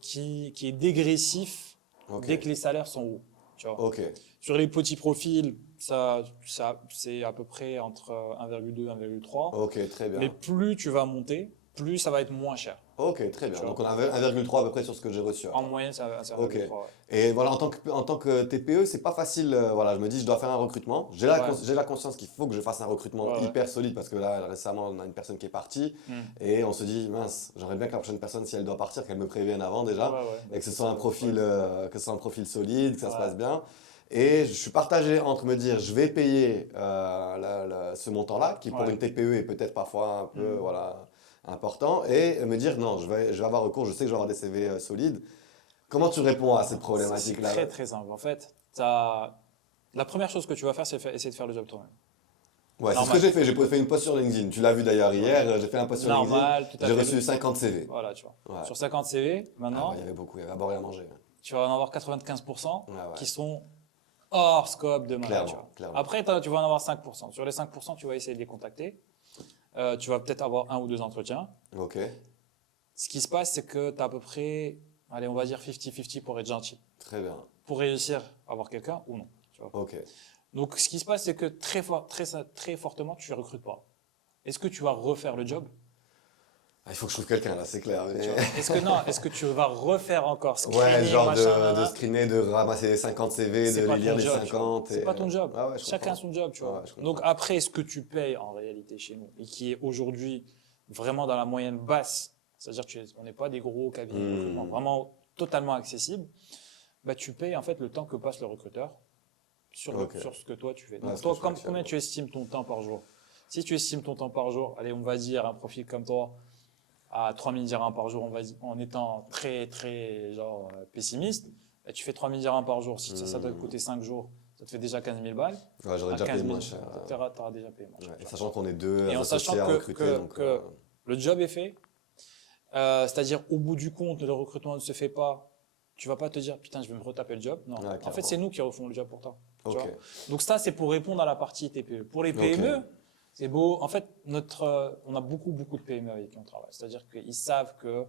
qui est dégressif ok, dès que les salaires sont hauts. Tu vois. ok, Sur les petits profils, c'est à peu près entre 1,2 et 1,3. ok, très Mais bien. plus tu vas monter, plus ça va être moins cher. Ok, très bien. Tu vois. Donc on a 1,3 à peu près sur ce que j'ai reçu En alors. moyenne, c'est Ok. 1,3. Et voilà, en tant que TPE, c'est pas facile. Voilà, je me dis, je dois faire un recrutement. Ouais, J'ai la conscience qu'il faut que je fasse un recrutement ouais, ouais. hyper solide parce que là, récemment, on a une personne qui est partie Hmm. et on se dit, mince, j'aimerais bien que la prochaine personne, si elle doit partir, qu'elle me prévienne avant déjà Ouais, ouais. Bah, et que ce c'est soit ça un le profil, problème. que ce soit un profil solide, que ça se passe Ouais. bien. Et je suis partagé entre me dire, je vais payer ce montant-là, qui pour Ouais. une TPE est peut-être parfois un peu, Hmm. voilà, important, et me dire, non, je vais avoir recours, je sais que je vais avoir des CV solides. Comment tu réponds à cette C'est problématique-là? très très simple. En fait, la première chose que tu vas faire, c'est essayer de faire le job toi-même. Ouais, c'est ce que Normal. j'ai fait. J'ai fait une post sur LinkedIn. Tu l'as vu d'ailleurs Tu vois. hier. J'ai fait un post sur LinkedIn. Normal, tout à J'ai fait. reçu 50 CV. Voilà, tu vois. Ouais. Sur 50 CV, Ah ouais, maintenant, il y avait beaucoup. Il y avait à boire et à manger. tu vas en avoir 95% Ouais, ouais. qui sont hors scope de malade, tu Clairement, vois. clairement. Après, tu vas en avoir 5%. Sur les 5%, tu vas essayer de les contacter. Tu vas peut-être avoir un ou deux entretiens. Ok. Ce qui se passe, c'est que tu as à peu près, allez, on va dire 50-50 pour être gentil. Très bien. Pour réussir à avoir quelqu'un ou non. Tu vois. Ok. Donc, ce qui se passe, c'est que très fortement, tu ne recrutes pas. Est-ce que tu vas refaire le job? Ah, il faut que je trouve quelqu'un là, c'est clair. Tu vois. Est-ce que tu vas refaire encore Ouais, screening, genre machin, de nana? screener, de ramasser les 50 CV, C'est de pas les lire ton les job, tu vois. 50. C'est pas ton job. Ouais, ouais, je Chacun comprends. son job, tu Ouais, vois. ouais, je Donc comprends. après, ce que tu payes en réalité chez nous et qui est aujourd'hui vraiment dans la moyenne basse, c'est-à-dire on n'est pas des gros cabinets de recrutement, Hmm. vraiment totalement accessible, bah tu payes en fait le temps que passe le recruteur Ok. sur ce que toi tu fais. Ouais, Donc ce que toi, je fais combien actuellement. tu estimes ton temps par jour? Si tu estimes ton temps par jour, allez, on va dire un profil comme toi à 3000 dirhams par jour, on va dire, en étant très très genre pessimiste, bah, tu fais 3000 dirhams par jour. Si ça doit te Hmm. coûter 5 jours, ça te fait déjà 15 000 balles. Ouais, j'aurais À déjà 15 payé 000, moins cher. tu auras déjà payé moins cher. Ouais. Tu Et vois. sachant qu'on est deux Et en sachant associés à recruter, donc. que le job est fait, c'est-à-dire au bout du compte, le recrutement ne se fait pas, tu vas pas te dire putain, je vais me retaper le job. Non, Ouais, en fait, clairement. c'est nous qui refont le job pour toi. Tu Ok. vois. Donc ça, c'est pour répondre à la partie TPE. Pour les Ok. PME, c'est beau. En fait, on a beaucoup de PME avec qui on travaille. C'est-à-dire qu'ils savent que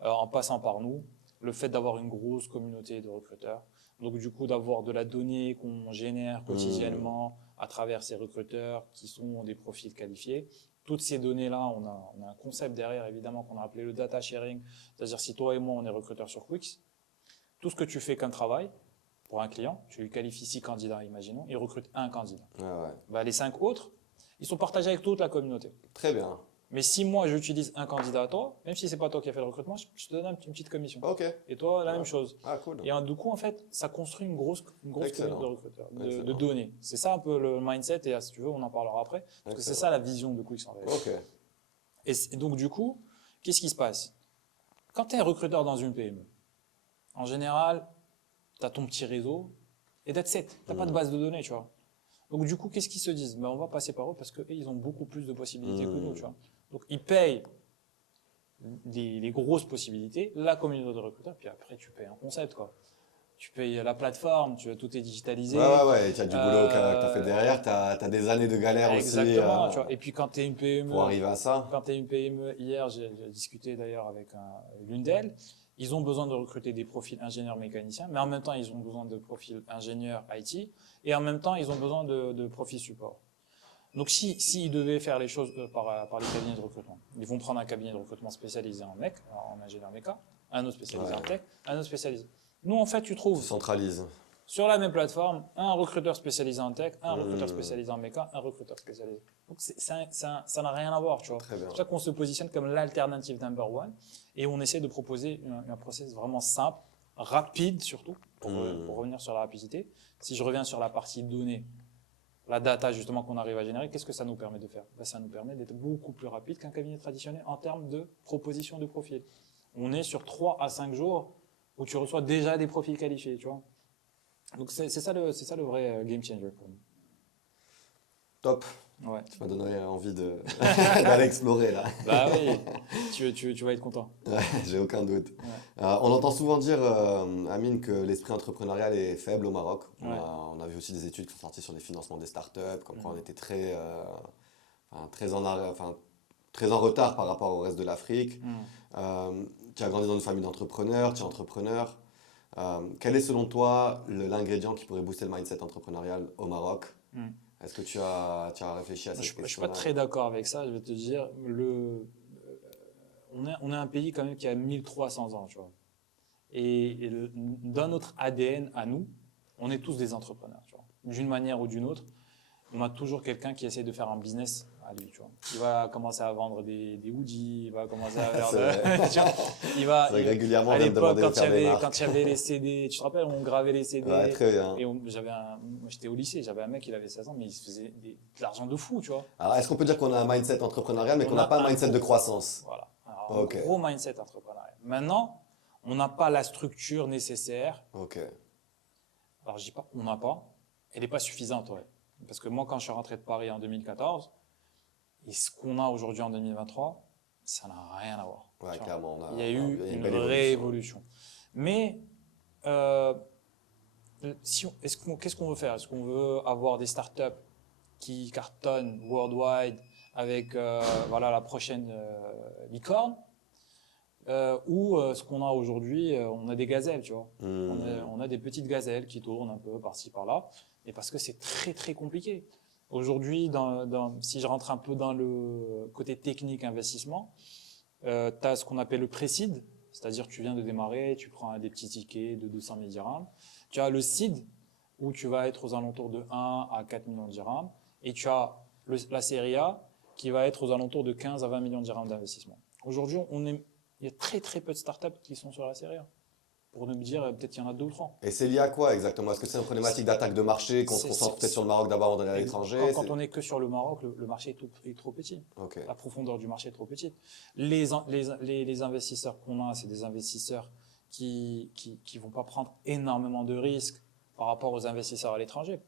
en passant par nous, le fait d'avoir une grosse communauté de recruteurs. Donc, du coup, d'avoir de la donnée qu'on génère quotidiennement à travers ces recruteurs qui sont des profils qualifiés. Toutes ces données-là, on a un concept derrière, évidemment, qu'on a appelé le data sharing. C'est-à-dire, si toi et moi, on est recruteurs sur Quix, tout ce que tu fais comme travail pour un client, tu lui qualifies 6 candidats, imaginons, il recrute un candidat. Ah ouais. Bah, les 5 autres, ils sont partagés avec toute la communauté. Très bien. Mais si moi, j'utilise un candidat à toi, même si c'est pas toi qui as fait le recrutement, je te donne une petite commission. Ok. Et toi, la Ouais. même chose. Ah, cool. Et du coup, en fait, ça construit une grosse Excellent. communauté de recruteurs, de Excellent. données. C'est ça un peu le mindset, et si tu veux, on en parlera après. Parce que c'est ça la vision de Quix en réalité. Ok. Et donc, du coup, qu'est-ce qui se passe? Quand tu es recruteur dans une PME, en général, tu as ton petit réseau et that's it. Tu n'as pas de base de données, tu vois. Donc, du coup, qu'est-ce qu'ils se disent? Ben, on va passer par eux parce qu'ils ont beaucoup plus de possibilités que nous, tu vois. Donc, ils payent les grosses possibilités, la communauté de recruteurs, puis après, tu payes un concept, quoi. Tu payes la plateforme, tout est digitalisé. Ouais. Et tu as du boulot que tu as fait derrière. Tu as des années de galère Exactement, aussi tu vois. Et puis, quand tu es une PME, pour arriver à ça. quand tu es une PME, hier, j'ai discuté d'ailleurs avec l'une d'elles, ils ont besoin de recruter des profils ingénieurs mécaniciens, mais en même temps, ils ont besoin de profils ingénieurs IT, et en même temps, ils ont besoin de profils support. Donc, s'ils devaient faire les choses par les cabinets de recrutement, ils vont prendre un cabinet de recrutement spécialisé en ingénieur méca, un autre spécialisé en tech, un autre spécialisé. Nous, en fait, tu Tu trouves centralises. sur la même plateforme un recruteur spécialisé en tech, un recruteur spécialisé en méca, un recruteur spécialisé. Donc, ça n'a rien à voir, tu vois. Très bien. C'est pour ça qu'on se positionne comme l'alternative number one et on essaie de proposer un process vraiment simple, rapide surtout, pour revenir sur la rapidité. Si je reviens sur la partie données, la data justement qu'on arrive à générer, qu'est-ce que ça nous permet de faire? Ben, ça nous permet d'être beaucoup plus rapide qu'un cabinet traditionnel en termes de proposition de profil. On est sur 3 à 5 jours où tu reçois déjà des profils qualifiés, tu vois. Donc c'est ça le vrai game changer pour nous. Top. Ouais. Tu m'as donné envie d'aller explorer là. Bah oui, tu vas être content. Ouais, j'ai aucun doute. Ouais. On entend souvent dire, Amine, que l'esprit entrepreneurial est faible au Maroc. Ouais. On a vu aussi des études qui sont sorties sur les financements des startups, comme quoi on était très en retard par rapport au reste de l'Afrique. Tu as grandi dans une famille d'entrepreneurs, tu es entrepreneur. Quel est selon toi l'ingrédient qui pourrait booster le mindset entrepreneurial au Maroc? Est-ce que tu as réfléchi à cette question? Je suis pas très d'accord avec ça, je vais te dire. On est un pays quand même qui a 1300 ans, tu vois. Et dans notre ADN à nous, on est tous des entrepreneurs, tu vois. D'une manière ou d'une autre, on a toujours quelqu'un qui essaie de faire un business à lui, tu vois. Il va commencer à vendre des hoodies, il va commencer à faire régulièrement, à on vient me l'époque, demander de faire des marques. quand il y avait les CD, tu te rappelles, on gravait les CD. Ouais, très bien. Et moi, j'étais au lycée, j'avais un mec, il avait 16 ans, mais il se faisait de l'argent de fou, tu vois. Alors, est-ce qu'on peut dire qu'on a un mindset entrepreneurial, mais qu'on n'a a pas un un mindset de croissance? Voilà. Alors, Ok. un gros mindset entrepreneurial. Maintenant, on n'a pas la structure nécessaire. Ok. Alors, je dis pas on n'a pas. Elle n'est pas suffisante, ouais. Parce que moi, quand je suis rentré de Paris en 2014, et ce qu'on a aujourd'hui en 2023, ça n'a rien à voir. Ouais, clairement. Il y a eu une belle vraie évolution. Mais, qu'est-ce qu'on veut faire? Est-ce qu'on veut avoir des startups qui cartonnent worldwide avec la prochaine licorne? Ou ce qu'on a aujourd'hui, on a des gazelles, tu vois. On a des petites gazelles qui tournent un peu par-ci, par-là, mais parce que c'est très, très compliqué. Aujourd'hui, si je rentre un peu dans le côté technique investissement, tu as ce qu'on appelle le pré-seed, c'est-à-dire tu viens de démarrer, tu prends des petits tickets de 200 000 dirhams. Tu as le seed, où tu vas être aux alentours de 1 à 4 millions de dirhams, et tu as la série A, qui va être aux alentours de 15 à 20 millions de dirhams d'investissement. Aujourd'hui, il y a très très peu de startups qui sont sur la série A. Pour ne me dire, peut-être qu'il y en a 2 ou 3. Et c'est lié à quoi exactement? Est-ce que c'est une problématique d'attaque de marché, qu'on se concentre peut-être sur le Maroc d'abord avant d'aller à l'étranger? Quand on n'est que sur le Maroc, le marché est trop petit. Okay. La profondeur du marché est trop petite. Les investisseurs qu'on a, c'est des investisseurs qui vont pas prendre énormément de risques par rapport aux investisseurs à l'étranger.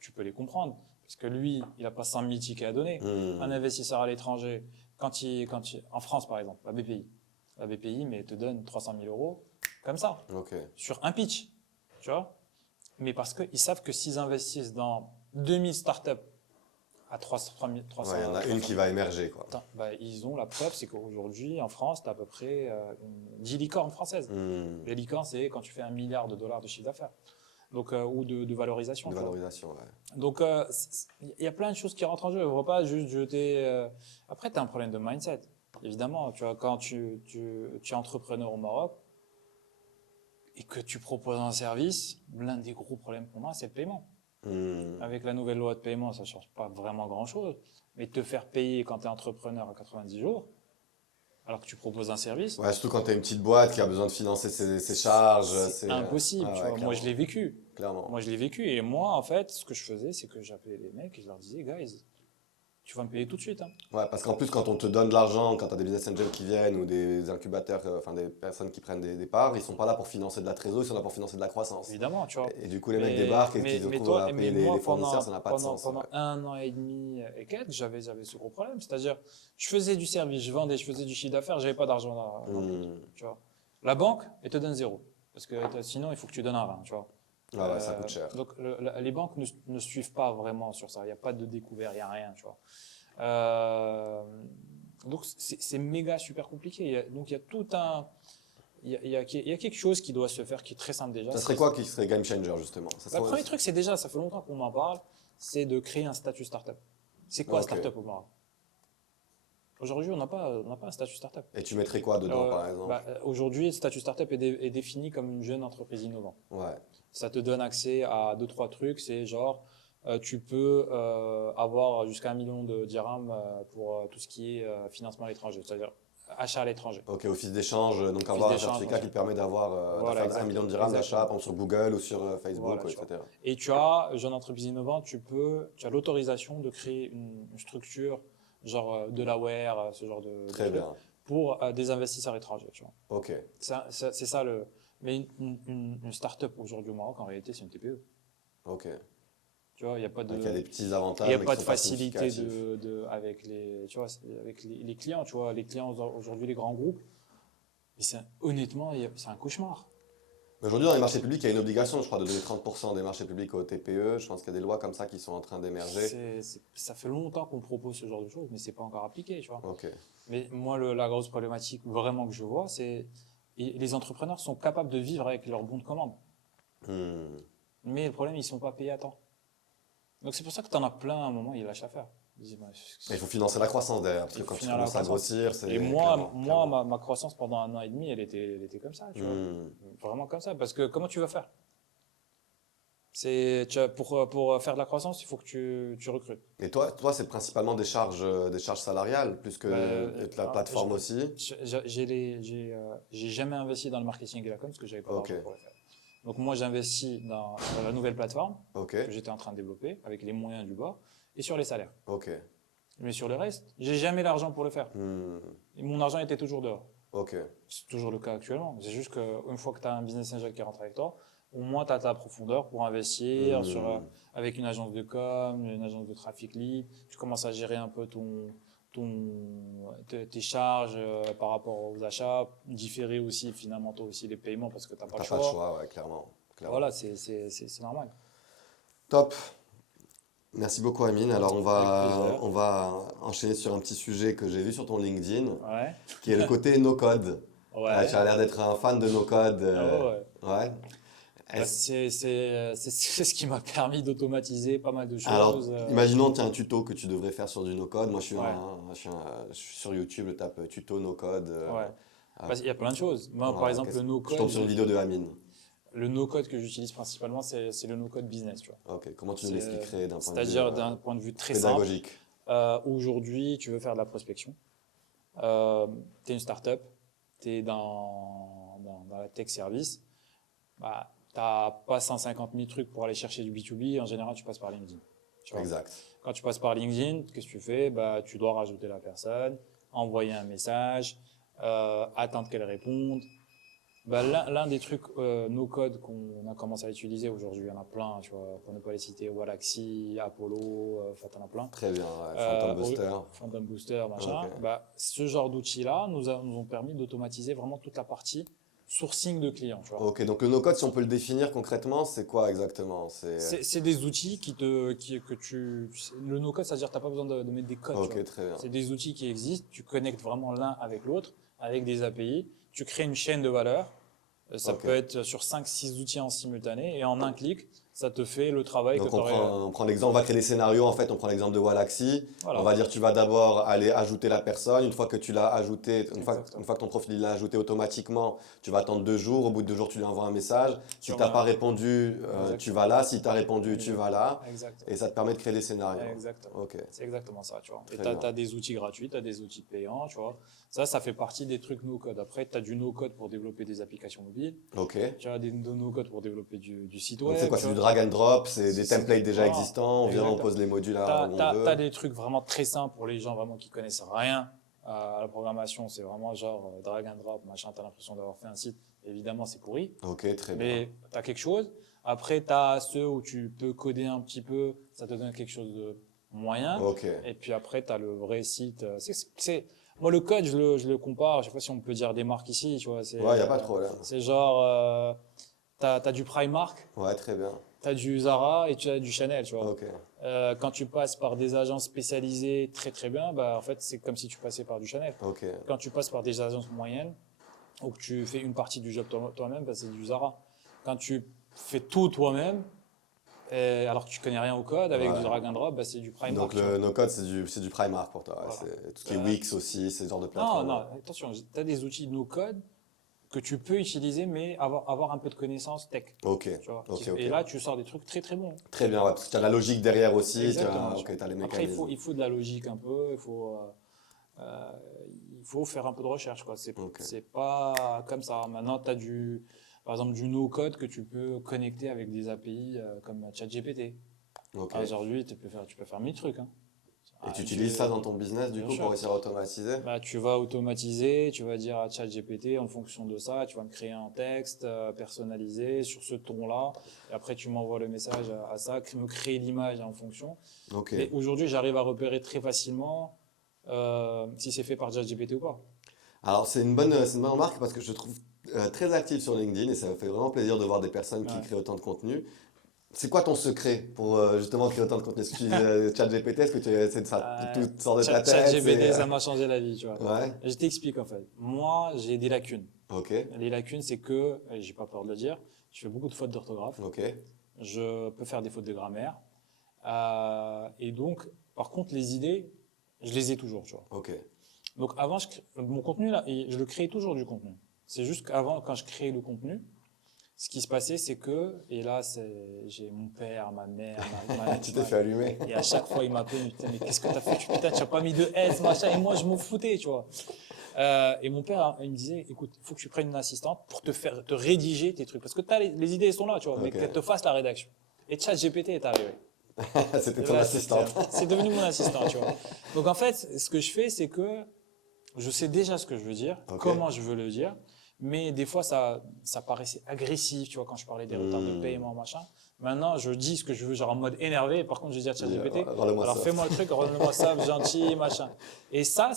Tu peux les comprendre. Parce que lui, il n'a pas 100 000 tickets à donner. Un investisseur à l'étranger, en France par exemple, la BPI, mais te donne 300 000 euros comme ça, sur un pitch, tu vois. Mais parce qu'ils savent que s'ils investissent dans 2000 startups à 300, Ouais, il y en a une qui va émerger, quoi. Attends, bah, ils ont la preuve, c'est qu'aujourd'hui, en France, tu as à peu près 10 licornes françaises. Hmm. Les licornes, c'est quand tu fais 1 milliard de dollars de chiffre d'affaires. Donc, ou de valorisation. De Tu vois. valorisation, ouais. Donc, il y a plein de choses qui rentrent en jeu. Il ne faut pas juste jeter. Après, tu as un problème de mindset. Évidemment, tu vois, quand tu es entrepreneur au Maroc et que tu proposes un service, l'un des gros problèmes qu'on a, c'est le paiement. Hmm. Avec la nouvelle loi de paiement, ça ne change pas vraiment grand-chose. Mais te faire payer quand tu es entrepreneur à 90 jours, alors que tu proposes un service, Ouais, surtout quand tu as une petite boîte qui a besoin de financer ses charges. c'est impossible. Ouais, Tu ouais, vois. Moi, je l'ai vécu. clairement. Moi, je l'ai vécu. Et moi, en fait, ce que je faisais, c'est que j'appelais les mecs et je leur disais, guys, tu vas me payer tout de suite. Hein. Ouais, parce qu'en plus, quand on te donne de l'argent, quand tu as des business angels qui viennent ou des incubateurs, enfin des personnes qui prennent des parts, ils sont pas là pour financer de la trésorerie, ils sont là pour financer de la croissance. Évidemment, tu vois. Et du coup, les mecs débarquent et qu'ils se retrouvent à payer moi, les fournisseurs, ça n'a pas de sens. pendant Ouais. 1 an et demi et quelques, j'avais ce gros problème. C'est-à-dire, je faisais du service, je vendais, je faisais du chiffre d'affaires, j'avais pas d'argent dans le compte, Hmm. tu vois. La banque, elle te donne zéro. Parce que sinon, il faut que tu donnes un rein, tu vois. Ouais, ouais, ça coûte cher. Donc, les banques ne suivent pas vraiment sur ça. Il n'y a pas de découvert, il n'y a rien, tu vois. Donc, c'est méga super compliqué. Donc, il y a tout un. Il y a quelque chose qui doit se faire qui est très simple déjà. Ça serait quoi qui serait game changer, justement? Le premier truc, c'est déjà, ça fait longtemps qu'on m'en parle, c'est de créer un statut startup. C'est quoi Ok. startup au Maroc? Aujourd'hui, on n'a pas un statut startup. Et tu mettrais quoi dedans, par exemple? Aujourd'hui, le statut startup est défini comme une jeune entreprise innovante. Ouais, Ça te donne accès à 2-3 trucs. C'est genre, tu peux avoir jusqu'à 1 million de dirhams pour tout ce qui est financement à l'étranger, c'est-à-dire achat à l'étranger. ok, office d'échange, donc Office avoir un d'échange, certificat ouais. qui te permet d'avoir Voilà, de faire 1 million de dirhams d'achat, exactement. par exemple sur Google ou sur Facebook, Voilà, ouais, tu vois. etc. Et tu as, jeune entreprise innovante, tu as l'autorisation de créer une structure, genre Delaware, ce genre de Très truc, bien, pour des investisseurs étrangers. Tu vois. ok. C'est ça le. Mais une start-up aujourd'hui au Maroc, en réalité, c'est une TPE. Ok. Tu vois, il n'y a pas de. Donc il y a des petits avantages, Il n'y a mais pas qui de sont pas facilité significatifs. avec les, tu vois, avec les clients. Tu vois, les clients aujourd'hui, les grands groupes, mais honnêtement, c'est un cauchemar. Mais aujourd'hui, dans les marchés publics, il y a une obligation, je crois, de donner 30% des marchés publics aux TPE. Je pense qu'il y a des lois comme ça qui sont en train d'émerger. Ça fait longtemps qu'on propose ce genre de choses, mais c'est pas encore appliqué, tu vois. Ok. Mais moi, la grosse problématique vraiment que je vois, c'est les entrepreneurs sont capables de vivre avec leur bon de commande. Hmm. Mais le problème, ils ne sont pas payés à temps. Donc c'est pour ça que tu en as plein à un moment, ils lâchent à faire. Ils disent, Et il faut financer la croissance derrière, parce que Il faut quand tu finir la commences à croissance. grossir, c'est Et clairement. ma croissance pendant 1 an et demi, elle était comme ça, tu vois. Hmm. Vraiment comme ça. Parce que comment tu vas faire? Pour faire de la croissance, il faut que tu recrutes. Et toi, c'est principalement des charges salariales, plus que de la plateforme aussi. J'ai jamais investi dans le marketing et la com parce que j'avais pas Ok. d'argent pour le faire. Donc moi, j'investis dans la nouvelle plateforme Ok, que j'étais en train de développer avec les moyens du bord et sur les salaires. ok. Mais sur le reste, j'ai jamais l'argent pour le faire. Hmm. Et mon argent était toujours dehors. Ok, C'est toujours le cas actuellement. C'est juste qu'une fois que tu as un business angel qui rentre avec toi, au moins tu as ta profondeur pour investir Hmm. avec une agence de com, une agence de traffic lead. Tu commences à gérer un peu tes charges par rapport aux achats, différer aussi finalement toi aussi les paiements parce que tu n'as pas T'as le pas le choix. choix, ouais, clairement. Voilà, c'est normal. Top. Merci beaucoup, Amine. Alors, Avec plaisir. on va enchaîner sur un petit sujet que j'ai vu sur ton LinkedIn, Ouais. qui est le côté no-code. Ouais. Tu as l'air d'être un fan de no-code. Ah ouais. Ouais. Bah, c'est ce qui m'a permis d'automatiser pas mal de Alors, choses. imaginons, tu as un tuto que tu devrais faire sur du no-code. Moi, Ouais. je suis sur YouTube, je tape tuto no-code. Ouais. Parce qu'il y a plein de choses. Moi, par exemple, le Je no-code. tombe sur une vidéo de Amine. Le no-code que j'utilise principalement, c'est le no-code business, tu vois. Ok, comment tu nous l'expliquerais d'un point de vue C'est-à-dire d'un point de vue très simple. pédagogique? Aujourd'hui, tu veux faire de la prospection. Tu es une startup, tu es dans la tech service. Bah, tu n'as pas 150 000 trucs pour aller chercher du B2B. En général, tu passes par LinkedIn. Tu vois. Exact. Quand tu passes par LinkedIn, qu'est-ce que tu fais? Bah, tu dois rajouter la personne, envoyer un message, attendre qu'elle réponde. Bah, l'un des trucs no-code qu'on a commencé à utiliser aujourd'hui, il y en a plein, tu vois, pour ne pas les citer, Walaxy, Apollo, enfin, t'en as plein. Très bien, ouais. Phantom Buster. Phantom Booster, machin. Ok. Bah, ce genre d'outils-là nous ont permis d'automatiser vraiment toute la partie sourcing de clients, tu vois. Ok, donc le no-code, si on peut le définir concrètement, c'est quoi exactement? C'est des outils le no-code, c'est-à-dire que tu n'as pas besoin de mettre des codes, tu vois. Ok, très bien. C'est des outils qui existent, tu connectes vraiment l'un avec l'autre, avec des API, tu crées une chaîne de valeur. Ça Ok. peut être sur 5, 6 outils en simultané et en un clic, ça te fait le travail que Donc tu aurais. on prend l'exemple, on va créer des scénarios en fait, on prend l'exemple de Wallaxy. On Voilà, va dire tu vas d'abord aller ajouter la personne. Une fois que tu l'as ajouté, une exactement. fois que ton profil il l'a ajouté automatiquement, tu vas attendre 2 jours. Au bout de 2 jours, tu lui envoies un message. Si Sur tu n'as pas ma- répondu, tu vas Exactement. là. Si tu as répondu, tu vas là. Exactement. Et ça te permet de créer des scénarios. Exactement. Ok, C'est exactement ça, tu vois. Et très tu bien. as des outils gratuits, tu as des outils payants, tu vois. Ça fait partie des trucs no-code. Après, tu as du no-code pour développer des applications mobiles. Ok. Tu as des no-code pour développer du site Donc c'est web, quoi? tu C'est du vois. drag and drop, c'est des templates déjà Voilà, existants. On vient, on exactement. pose les modules Tu là où on as veut. des trucs vraiment très simples pour les gens vraiment qui connaissent rien à la programmation. C'est vraiment genre drag and drop, machin, tu as l'impression d'avoir fait un site. Évidemment, c'est pourri, Ok, très bien. mais tu as quelque chose. Après, tu as ceux où tu peux coder un petit peu, ça te donne quelque chose de moyen. Ok. Et puis après, tu as le vrai site. Moi, le code, je le compare, je sais pas si on peut dire des marques ici, tu vois. Ouais, y a pas de problème. C'est genre, tu as du Primark, Ouais, très bien. tu as du Zara et tu as du Chanel, tu vois. Ok. Quand tu passes par des agences spécialisées très très bien, bah, en fait, c'est comme si tu passais par du Chanel. Ok. Quand tu passes par des agences moyennes, ou que tu fais une partie du job toi-même, bah, c'est du Zara. Quand tu fais tout toi-même, alors que tu connais rien au code, avec du Ouais. drag and drop, bah, c'est du Donc Primark, tu vois. le no-code, c'est du Primark pour toi. Ouais. Voilà. C'est tout ce qui est Wix aussi, c'est ce genre de Non, plateforme. non, attention, tu as des outils no-code que tu peux utiliser, mais avoir un peu de connaissances tech. Ok, Tu vois. ok, Et ok. là, tu sors des trucs très très bons. Très bien, ouais, parce que tu as la logique derrière aussi, Exactement. ok, tu as les Après, mécanismes. il faut de la logique un peu, euh, il faut faire un peu de recherche, quoi. Ok, C'est pas comme ça. Maintenant, tu as par exemple, du no-code que tu peux connecter avec des API comme ChatGPT. ok. Aujourd'hui, tu peux faire 1000 trucs, hein. Et tu utilises ça dans ton business du Bien coup pour sûr. réussir à automatiser? Bah, tu vas automatiser, tu vas dire à ChatGPT en fonction de ça, tu vas me créer un texte personnalisé sur ce ton-là. Et après, tu m'envoies le message à ça, me créer l'image en fonction. Ok. Et aujourd'hui, j'arrive à repérer très facilement si c'est fait par ChatGPT ou pas. Alors c'est une bonne remarque parce que je te trouve très actif sur LinkedIn et ça me fait vraiment plaisir de voir des personnes qui Ouais. créent autant de contenu. C'est quoi ton secret pour justement créer autant de contenu? Est-ce que tu utilises ChatGPT? Est-ce que tu essaies de ça tout sort de ta tête? ChatGPT, ça m'a changé la vie, tu vois. Ouais, Je t'explique en fait. Moi, j'ai des lacunes. ok, Les lacunes, c'est que, et j'ai pas peur de le dire, je fais beaucoup de fautes d'orthographe. ok, Je peux faire des fautes de grammaire. Et donc, par contre, les idées, je les ai toujours, tu vois. ok. Donc avant, mon contenu, là, je le créais toujours du contenu. C'est juste qu'avant, quand je créais le contenu, ce qui se passait, c'est que, et là, j'ai mon père, ma mère, Tu t'es fait allumer. et à chaque fois, il m'appelait, il me disait, mais qu'est-ce que t'as fait? Putain, tu n'as pas mis de S, machin, et moi, je m'en foutais, tu vois. Et mon père, hein, il me disait, écoute, il faut que tu prennes une assistante pour te rédiger tes trucs. Parce que les idées, elles sont là, tu vois, mais Ok. qu'elle te fasse la rédaction. Et ChatGPT est arrivé. C'était Et ton là, assistante. c'est devenu mon assistant, tu vois. Donc en fait, ce que je fais, c'est que je sais déjà ce que je veux dire, Ok. comment je veux le dire, mais des fois, ça paraissait agressif, tu vois, quand je parlais des retards de paiement, machin. Maintenant, je dis ce que je veux, genre en mode énervé, et par contre, je dis à ChatGPT, Rends-le-moi alors ça. fais-moi le truc, rends-le-moi ça, gentil, machin. Et ça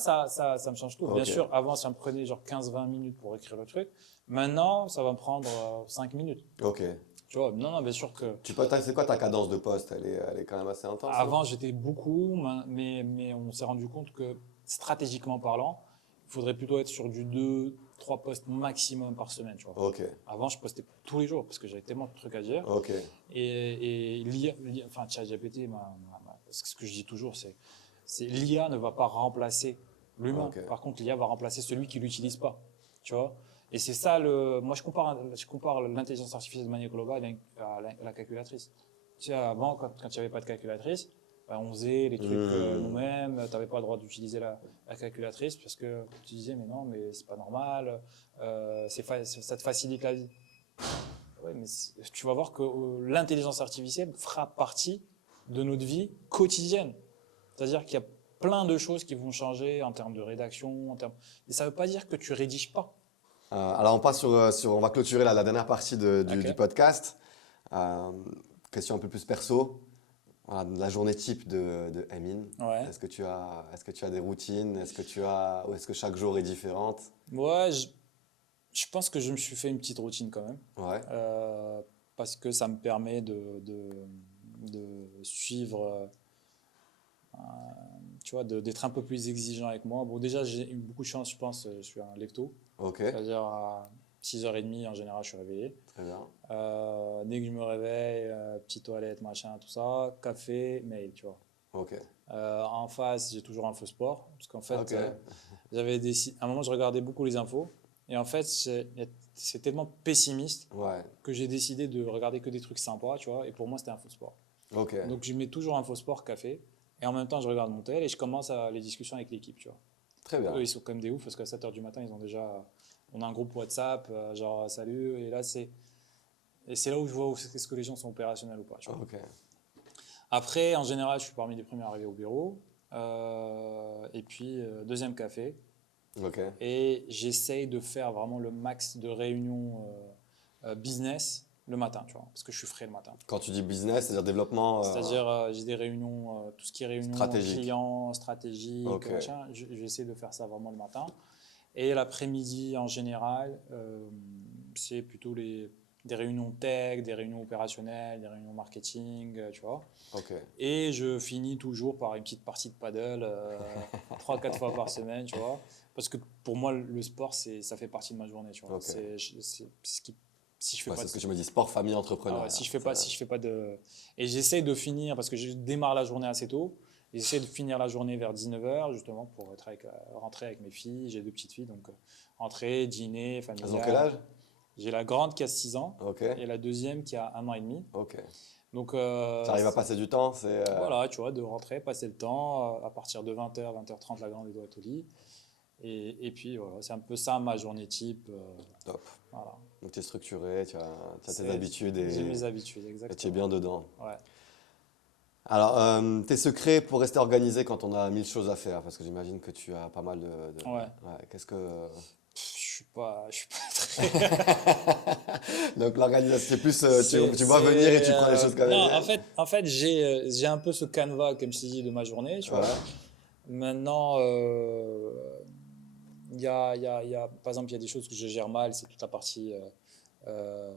me change tout. Bien Ok. sûr, avant, ça me prenait genre 15-20 minutes pour écrire le truc. Maintenant, ça va me prendre 5 minutes. Ok. Tu vois, non, bien sûr que C'est quoi ta cadence de poste? Elle est quand même assez intense, non? avant, j'étais beaucoup, mais on s'est rendu compte que stratégiquement parlant, il faudrait plutôt être sur du 2-3 posts maximum par semaine, tu vois. Ok, Avant, je postais tous les jours parce que j'avais tellement de trucs à dire. ok. Et enfin, ChatGPT, ce que je dis toujours, c'est l'IA ne va pas remplacer l'humain. Ok. Par contre, l'IA va remplacer celui qui l'utilise pas, tu vois. Et c'est ça moi, je compare l'intelligence artificielle de manière globale à la calculatrice. Tu sais, avant, quand il n'y avait pas de calculatrice, ben, on faisait les trucs nous-mêmes. Tu n'avais pas le droit d'utiliser la calculatrice parce que tu disais, mais non, mais c'est pas normal. Ça te facilite la vie. Ouais, mais tu vas voir que l'intelligence artificielle fera partie de notre vie quotidienne. C'est-à-dire qu'il y a plein de choses qui vont changer en termes de rédaction, mais ça ne veut pas dire que tu rédiges pas. Alors on passe on va clôturer la dernière partie Ok. du podcast. Question un peu plus perso. Voilà, la journée type de Emin. Ouais. Est-ce que tu as des routines? Est-ce que chaque jour est différente? Ouais, Je pense que je me suis fait une petite routine quand même, Ouais, parce que ça me permet de suivre, tu vois, d'être un peu plus exigeant avec moi. Bon, déjà, j'ai eu beaucoup de chance, je pense, je suis un lève-tôt, ok, c'est-à-dire à 6h30 en général, je suis réveillé. très bien. Dès que je me réveille, petite toilette, machin, tout ça, café, mail, tu vois. Ok, En face, j'ai toujours Info Sport, parce qu'en fait, ok, à un moment, je regardais beaucoup les infos, et en fait, c'est tellement pessimiste ouais, que j'ai décidé de regarder que des trucs sympas, tu vois, et pour moi, c'était Info Sport. ok, Donc, je mets toujours Info Sport, café, et en même temps, je regarde mon tel, et je commence les discussions avec l'équipe, tu vois. très Donc, eux, bien. ils sont comme des oufs, parce qu'à 7h du matin, on a un groupe WhatsApp, genre, salut, et c'est là où je vois est-ce que les gens sont opérationnels ou pas, tu vois. Ok, Après, en général, je suis parmi les premiers arrivés au bureau. Et puis, deuxième café. ok. Et j'essaye de faire vraiment le max de réunions business le matin, tu vois, parce que je suis frais le matin. Quand tu dis business, c'est-à-dire développement C'est-à-dire, j'ai des réunions, tout ce qui est réunion stratégique. client, stratégique, Ok, machin, j'essaie de faire ça vraiment le matin. Et l'après-midi, en général, c'est plutôt des réunions tech, des réunions opérationnelles, des réunions marketing, tu vois. ok, Et je finis toujours par une petite partie de paddle, 3-4 fois par semaine, tu vois. Parce que pour moi, le sport, ça fait partie de ma journée, tu vois. ok. C'est ce qui, si je fais Ouais, pas c'est de, ce que tu me dis, sport, famille, ah ouais, entrepreneuriat. si je fais pas de, et j'essaye de finir, parce que je démarre la journée assez tôt, et j'essaie de finir la journée vers 19h, justement, pour rentrer avec mes filles. J'ai deux petites filles, donc rentrer, dîner, Elles ont quel âge? familial. J'ai la grande qui a 6 ans, Ok, et la deuxième qui a 1 an et demi. ok. Donc, Tu arrives à passer du temps, voilà, tu vois, de rentrer, passer le temps, à partir de 20h, 20h30, la grande elle doit être au lit. Et puis voilà, c'est un peu ça ma journée type. top. Voilà. Donc tu es structuré, tu as tes C'est- habitudes J'ai et mes habitudes, tu es bien exactement. dedans. Ouais. Alors, tes secrets pour rester organisé quand on a 1000 choses à faire, parce que j'imagine que tu as pas mal Ouais. Ouais, qu'est-ce que... Je suis pas très. Donc l'organisation, c'est plus, tu vois venir et tu prends les choses comme elles Non, viennent? en fait j'ai un peu ce canevas, comme je t'ai dit, de ma journée, tu vois. Ouais, Maintenant, par exemple, il y a des choses que je gère mal, c'est toute la partie. Euh,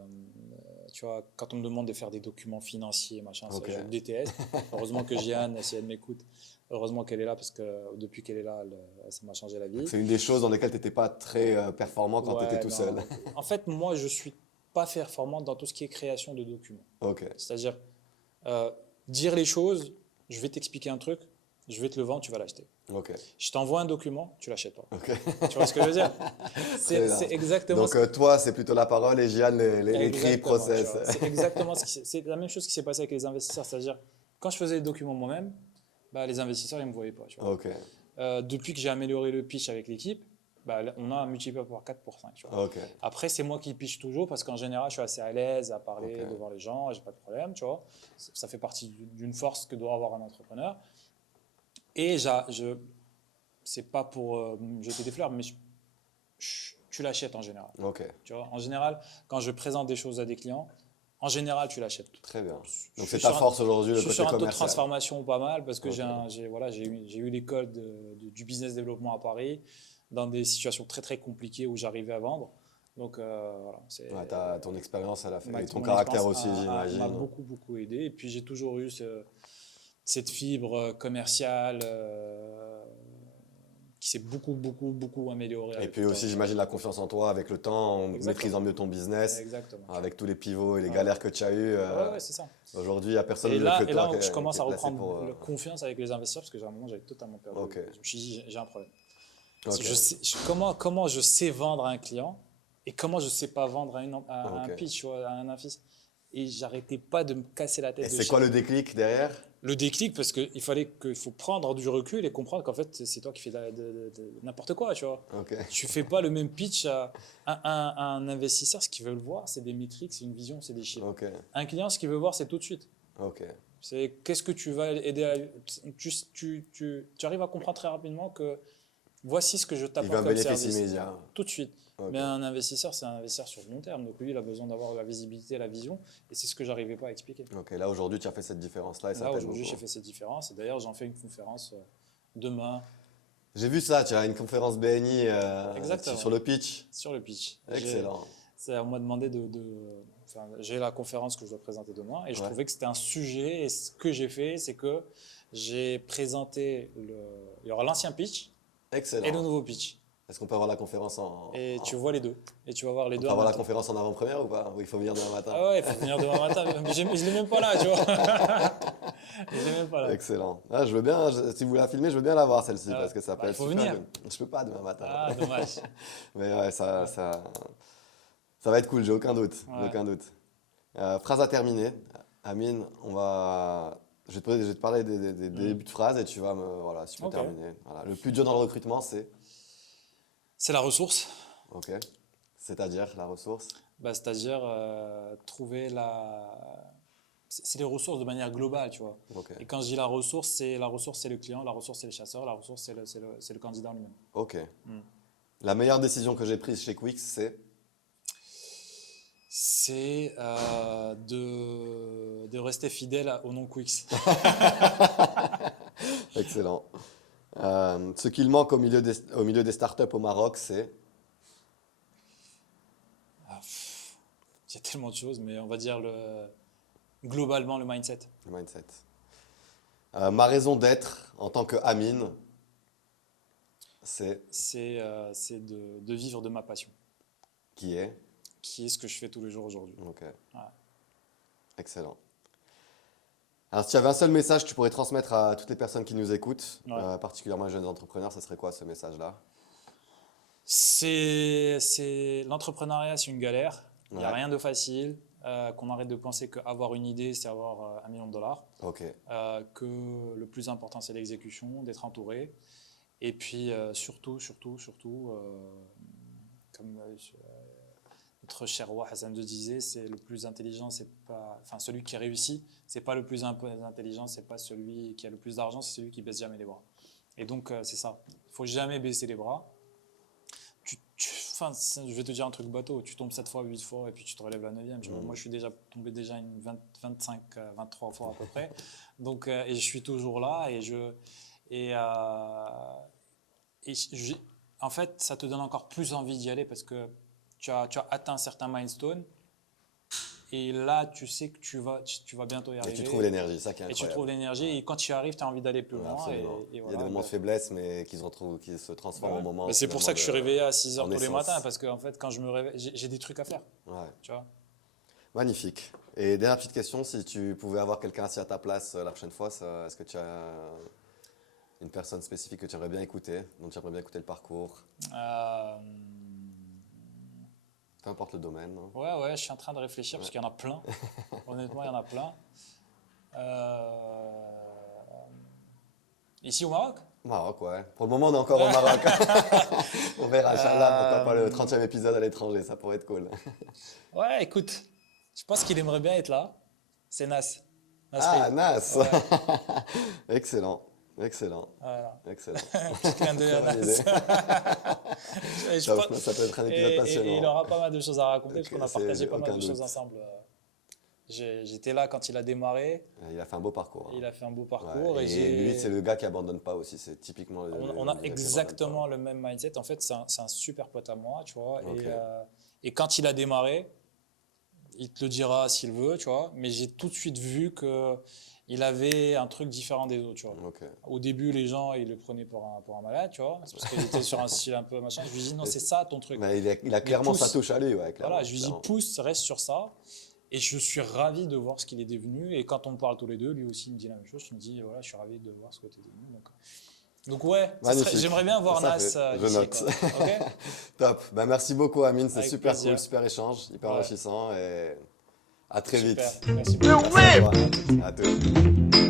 Tu vois, quand on me demande de faire des documents financiers, machin, ça, ok. je déteste. Heureusement que Jeanne, si elle m'écoute, heureusement qu'elle est là, parce que depuis qu'elle est là, ça m'a changé la Donc vie. c'est une des choses dans lesquelles tu n'étais pas très performant quand tu étais Ouais, tout non. seul. En fait, moi, je suis pas performant dans tout ce qui est création de documents. Ok, C'est-à-dire, euh, dire les choses, je vais t'expliquer un truc, je vais te le vendre, tu vas l'acheter. ok, Je t'envoie un document, tu l'achètes pas. ok. Tu vois ce que je veux dire? Très bien. C'est exactement Donc toi, c'est plutôt la parole et Jeanne, l'écrit, exactement, tu process. vois. C'est exactement c'est la même chose qui s'est passé avec les investisseurs. C'est-à-dire, quand je faisais les documents moi-même, bah, les investisseurs, ils me voyaient pas, tu vois. Ok, Depuis que j'ai amélioré le pitch avec l'équipe, bah, on a un multiplié par 4 pour 5, tu vois. ok, Après, c'est moi qui pitch toujours parce qu'en général, je suis assez à l'aise à ok. parler devant les gens, j'ai pas de problème, tu vois. Ça fait partie d'une force que doit avoir un entrepreneur. Et c'est pas pour me jeter des fleurs, mais tu l'achètes en général. Ok, Tu vois, en général, quand je présente des choses à des clients, en général, tu l'achètes. très bien. Je Donc suis c'est ta sur force aujourd'hui, je le suis côté sur un taux de commercial. transformation pas mal parce que Ok, voilà, j'ai eu l'école du business développement à Paris dans des situations très très compliquées où j'arrivais à vendre. Donc voilà, ouais, ton expérience, elle a fait. Et ton mon caractère expérience aussi, m'a j'imagine. beaucoup beaucoup aidé. Et puis j'ai toujours eu cette fibre commerciale qui s'est beaucoup beaucoup beaucoup améliorée Et avec puis le temps, aussi, tu vois. j'imagine, la confiance en toi avec le temps, en maîtrisant Exactement, mieux ton business, exactement, tu vois. avec tous les pivots et les Ouais. galères que tu as eues. Ouais, ouais, c'est ça. Aujourd'hui, il n'y a personne Et mieux que là, toi je qui commence est à placé reprendre pour. confiance avec les investisseurs parce que j'ai un moment, j'avais totalement perdu. Ok, Je me suis dit, j'ai un problème. ok, Comment je sais vendre à un client et comment je sais pas vendre à un ok. pitch ou à un office. Et j'arrêtais pas de me casser la Et tête de c'est quoi le déclic derrière? le déclic parce qu'il faut prendre du recul et comprendre qu'en fait, c'est toi qui fais n'importe quoi, tu vois. Ok, Tu fais pas le même pitch à un investisseur. Ce qu'il veut le voir, c'est des métriques, c'est une vision, c'est des chiffres. ok, Un client, ce qu'il veut voir, c'est tout de suite. ok. C'est qu'est-ce que tu vas aider à. Tu arrives à comprendre très rapidement que voici ce que je Il veut t'apporte un comme bénéfice service, immédiat. tout de suite. Ok, Mais un investisseur, c'est un investisseur sur le long terme. Donc lui, il a besoin d'avoir la visibilité, la vision. Et c'est ce que j'arrivais pas à expliquer. ok. Là, aujourd'hui, tu as fait cette différence-là et ça Là, t'aide aujourd'hui, j'ai beaucoup. fait cette différence. Et d'ailleurs, j'en fais une conférence demain J'ai vu ça, tu as une conférence BNI Exactement. sur le pitch. Sur le pitch. Excellent. On m'a demandé enfin, j'ai la conférence que je dois présenter demain et je Ouais. trouvais que c'était un sujet. Et ce que j'ai fait, c'est que j'ai présenté il y aura l'ancien pitch et le Excellent. nouveau pitch. Est-ce qu'on peut avoir la conférence Et tu vois les deux. Et tu vas voir les on deux peut en avoir même la temps. conférence en avant-première ou pas? Ou il faut venir demain matin? Ah ouais, il faut venir demain matin. Mais je l'ai même pas là, tu vois. Je l'ai même pas là. Excellent. Ah, je veux bien, si vous la filmez, je veux bien la voir celle-ci Ah, parce que ça peut il être faut super venir. bien. Je peux pas demain matin. Ah, dommage. Mais ouais, ça va être cool, j'ai aucun doute. J'ai Ouais. aucun doute. Phrase à terminer. Amine, je vais te parler des débuts de phrases et tu vas voilà, si tu peux Ok. terminer. Voilà. Le plus dur dans le recrutement, c'est. C'est la ressource. Ok. C'est-à-dire la ressource. Bah, c'est-à-dire trouver c'est les ressources de manière globale, tu vois. Ok. Et quand je dis la ressource, c'est le client, la ressource, c'est le chasseur, la ressource, c'est le candidat en lui-même. Ok. Mm. La meilleure décision que j'ai prise chez Quix, c'est. C'est de rester fidèle au nom Quix. Excellent. Ce qu'il manque au milieu des startups au Maroc, c'est. Il y a tellement de choses, mais on va dire globalement le mindset. Le mindset. Ma raison d'être en tant que Amine, c'est. C'est de vivre de ma passion, Qui est. qui est ce que je fais tous les jours aujourd'hui. Ok. Ouais. Excellent. Alors, si tu avais un seul message que tu pourrais transmettre à toutes les personnes qui nous écoutent, Ouais. particulièrement les jeunes entrepreneurs, ça serait quoi ce message-là? L'entrepreneuriat, c'est une galère. Il n'y a Ouais. rien de facile. Qu'on arrête de penser qu'avoir une idée, c'est avoir $1 million. Ok. Que le plus important, c'est l'exécution, d'être entouré. Et puis, surtout, comme notre cher roi Hassan II disait, c'est le plus intelligent, c'est pas, enfin, celui qui réussit, c'est pas le plus intelligent, c'est pas celui qui a le plus d'argent, c'est celui qui baisse jamais les bras. Et donc, c'est ça. Il faut jamais baisser les bras. Enfin, je vais te dire un truc bateau, tu tombes 7 fois, 8 fois et puis tu te relèves la 9e. Moi, je suis tombé une 25, 23 fois à peu près. Donc, et je suis toujours là en fait, ça te donne encore plus envie d'y aller parce que tu as atteint certains milestones et là, tu sais que tu vas bientôt y Et arriver. tu trouves l'énergie, ça qui est Et tu incroyable. trouves l'énergie et quand tu y arrives, tu as envie d'aller plus Ouais, loin. absolument. Et Il y a voilà, des moments de faiblesse, mais qui se transforment Ouais. au moment. Mais c'est pour ça que je suis finalement, réveillé à 6 heures en tous les essence. matins parce que en fait, quand je me réveille, j'ai des trucs à faire. Ouais. Tu vois. Magnifique. Et dernière petite question, si tu pouvais avoir quelqu'un assis à ta place la prochaine fois, est-ce que tu as une personne spécifique que tu aimerais bien écouter, dont tu aimerais bien écouter le parcours, peu importe le domaine, hein. Ouais, je suis en train de réfléchir parce qu'il y en a plein. Honnêtement, il y en a plein. Ici au Maroc? Maroc, ouais. Pour le moment, on est encore au Maroc. On verra, Inch'Allah, pourquoi pas le 30e épisode à l'étranger, ça pourrait être cool. Ouais, écoute, je pense qu'il aimerait bien être là. C'est Nas. Ah, Nasri. Nas. Ouais. Excellent, excellent, Voilà. excellent. Petit clin d'œil à Très bonne idée. Nas. Et je pense- Ça peut être un épisode et passionnant. il aura pas mal de choses à raconter parce Ok, qu'on a c'est- partagé pas mal aucun de choses doute. ensemble. J'étais là quand il a démarré. Il a fait un beau parcours, hein. Il a fait un beau Ouais, parcours. et lui, c'est le gars qui abandonne pas aussi. C'est typiquement le On le a gars qui exactement abandonne le même mindset. En fait, c'est un super pote à moi, tu vois. Ok. Et quand il a démarré, il te le dira s'il veut, tu vois. Mais j'ai tout de suite vu qu'il avait un truc différent des autres, tu vois. pas. Ok. Au début, les gens, ils le prenaient pour un malade, tu vois. C'est parce qu'il était sur un style un peu machin. Je lui dis, non, c'est ça ton truc. Mais il a clairement pousse. sa touche à lui, ouais, clairement, Voilà, je lui dis, clairement. pousse, reste sur ça. Et je suis ravi de voir ce qu'il est devenu. Et quand on parle tous les deux, lui aussi il me dit la même chose. Je me dis, voilà, je suis ravi de voir ce que tu es devenu. Donc ouais, Magnifique. j'aimerais bien voir Ça Nas fait, je ici, note. quoi. Ok. Top. Ben, merci beaucoup, Amine. C'est Avec super plaisir. cool, super échange, hyper Ouais. enrichissant et à très vite. Super. Merci beaucoup. Merci à toi. À tous.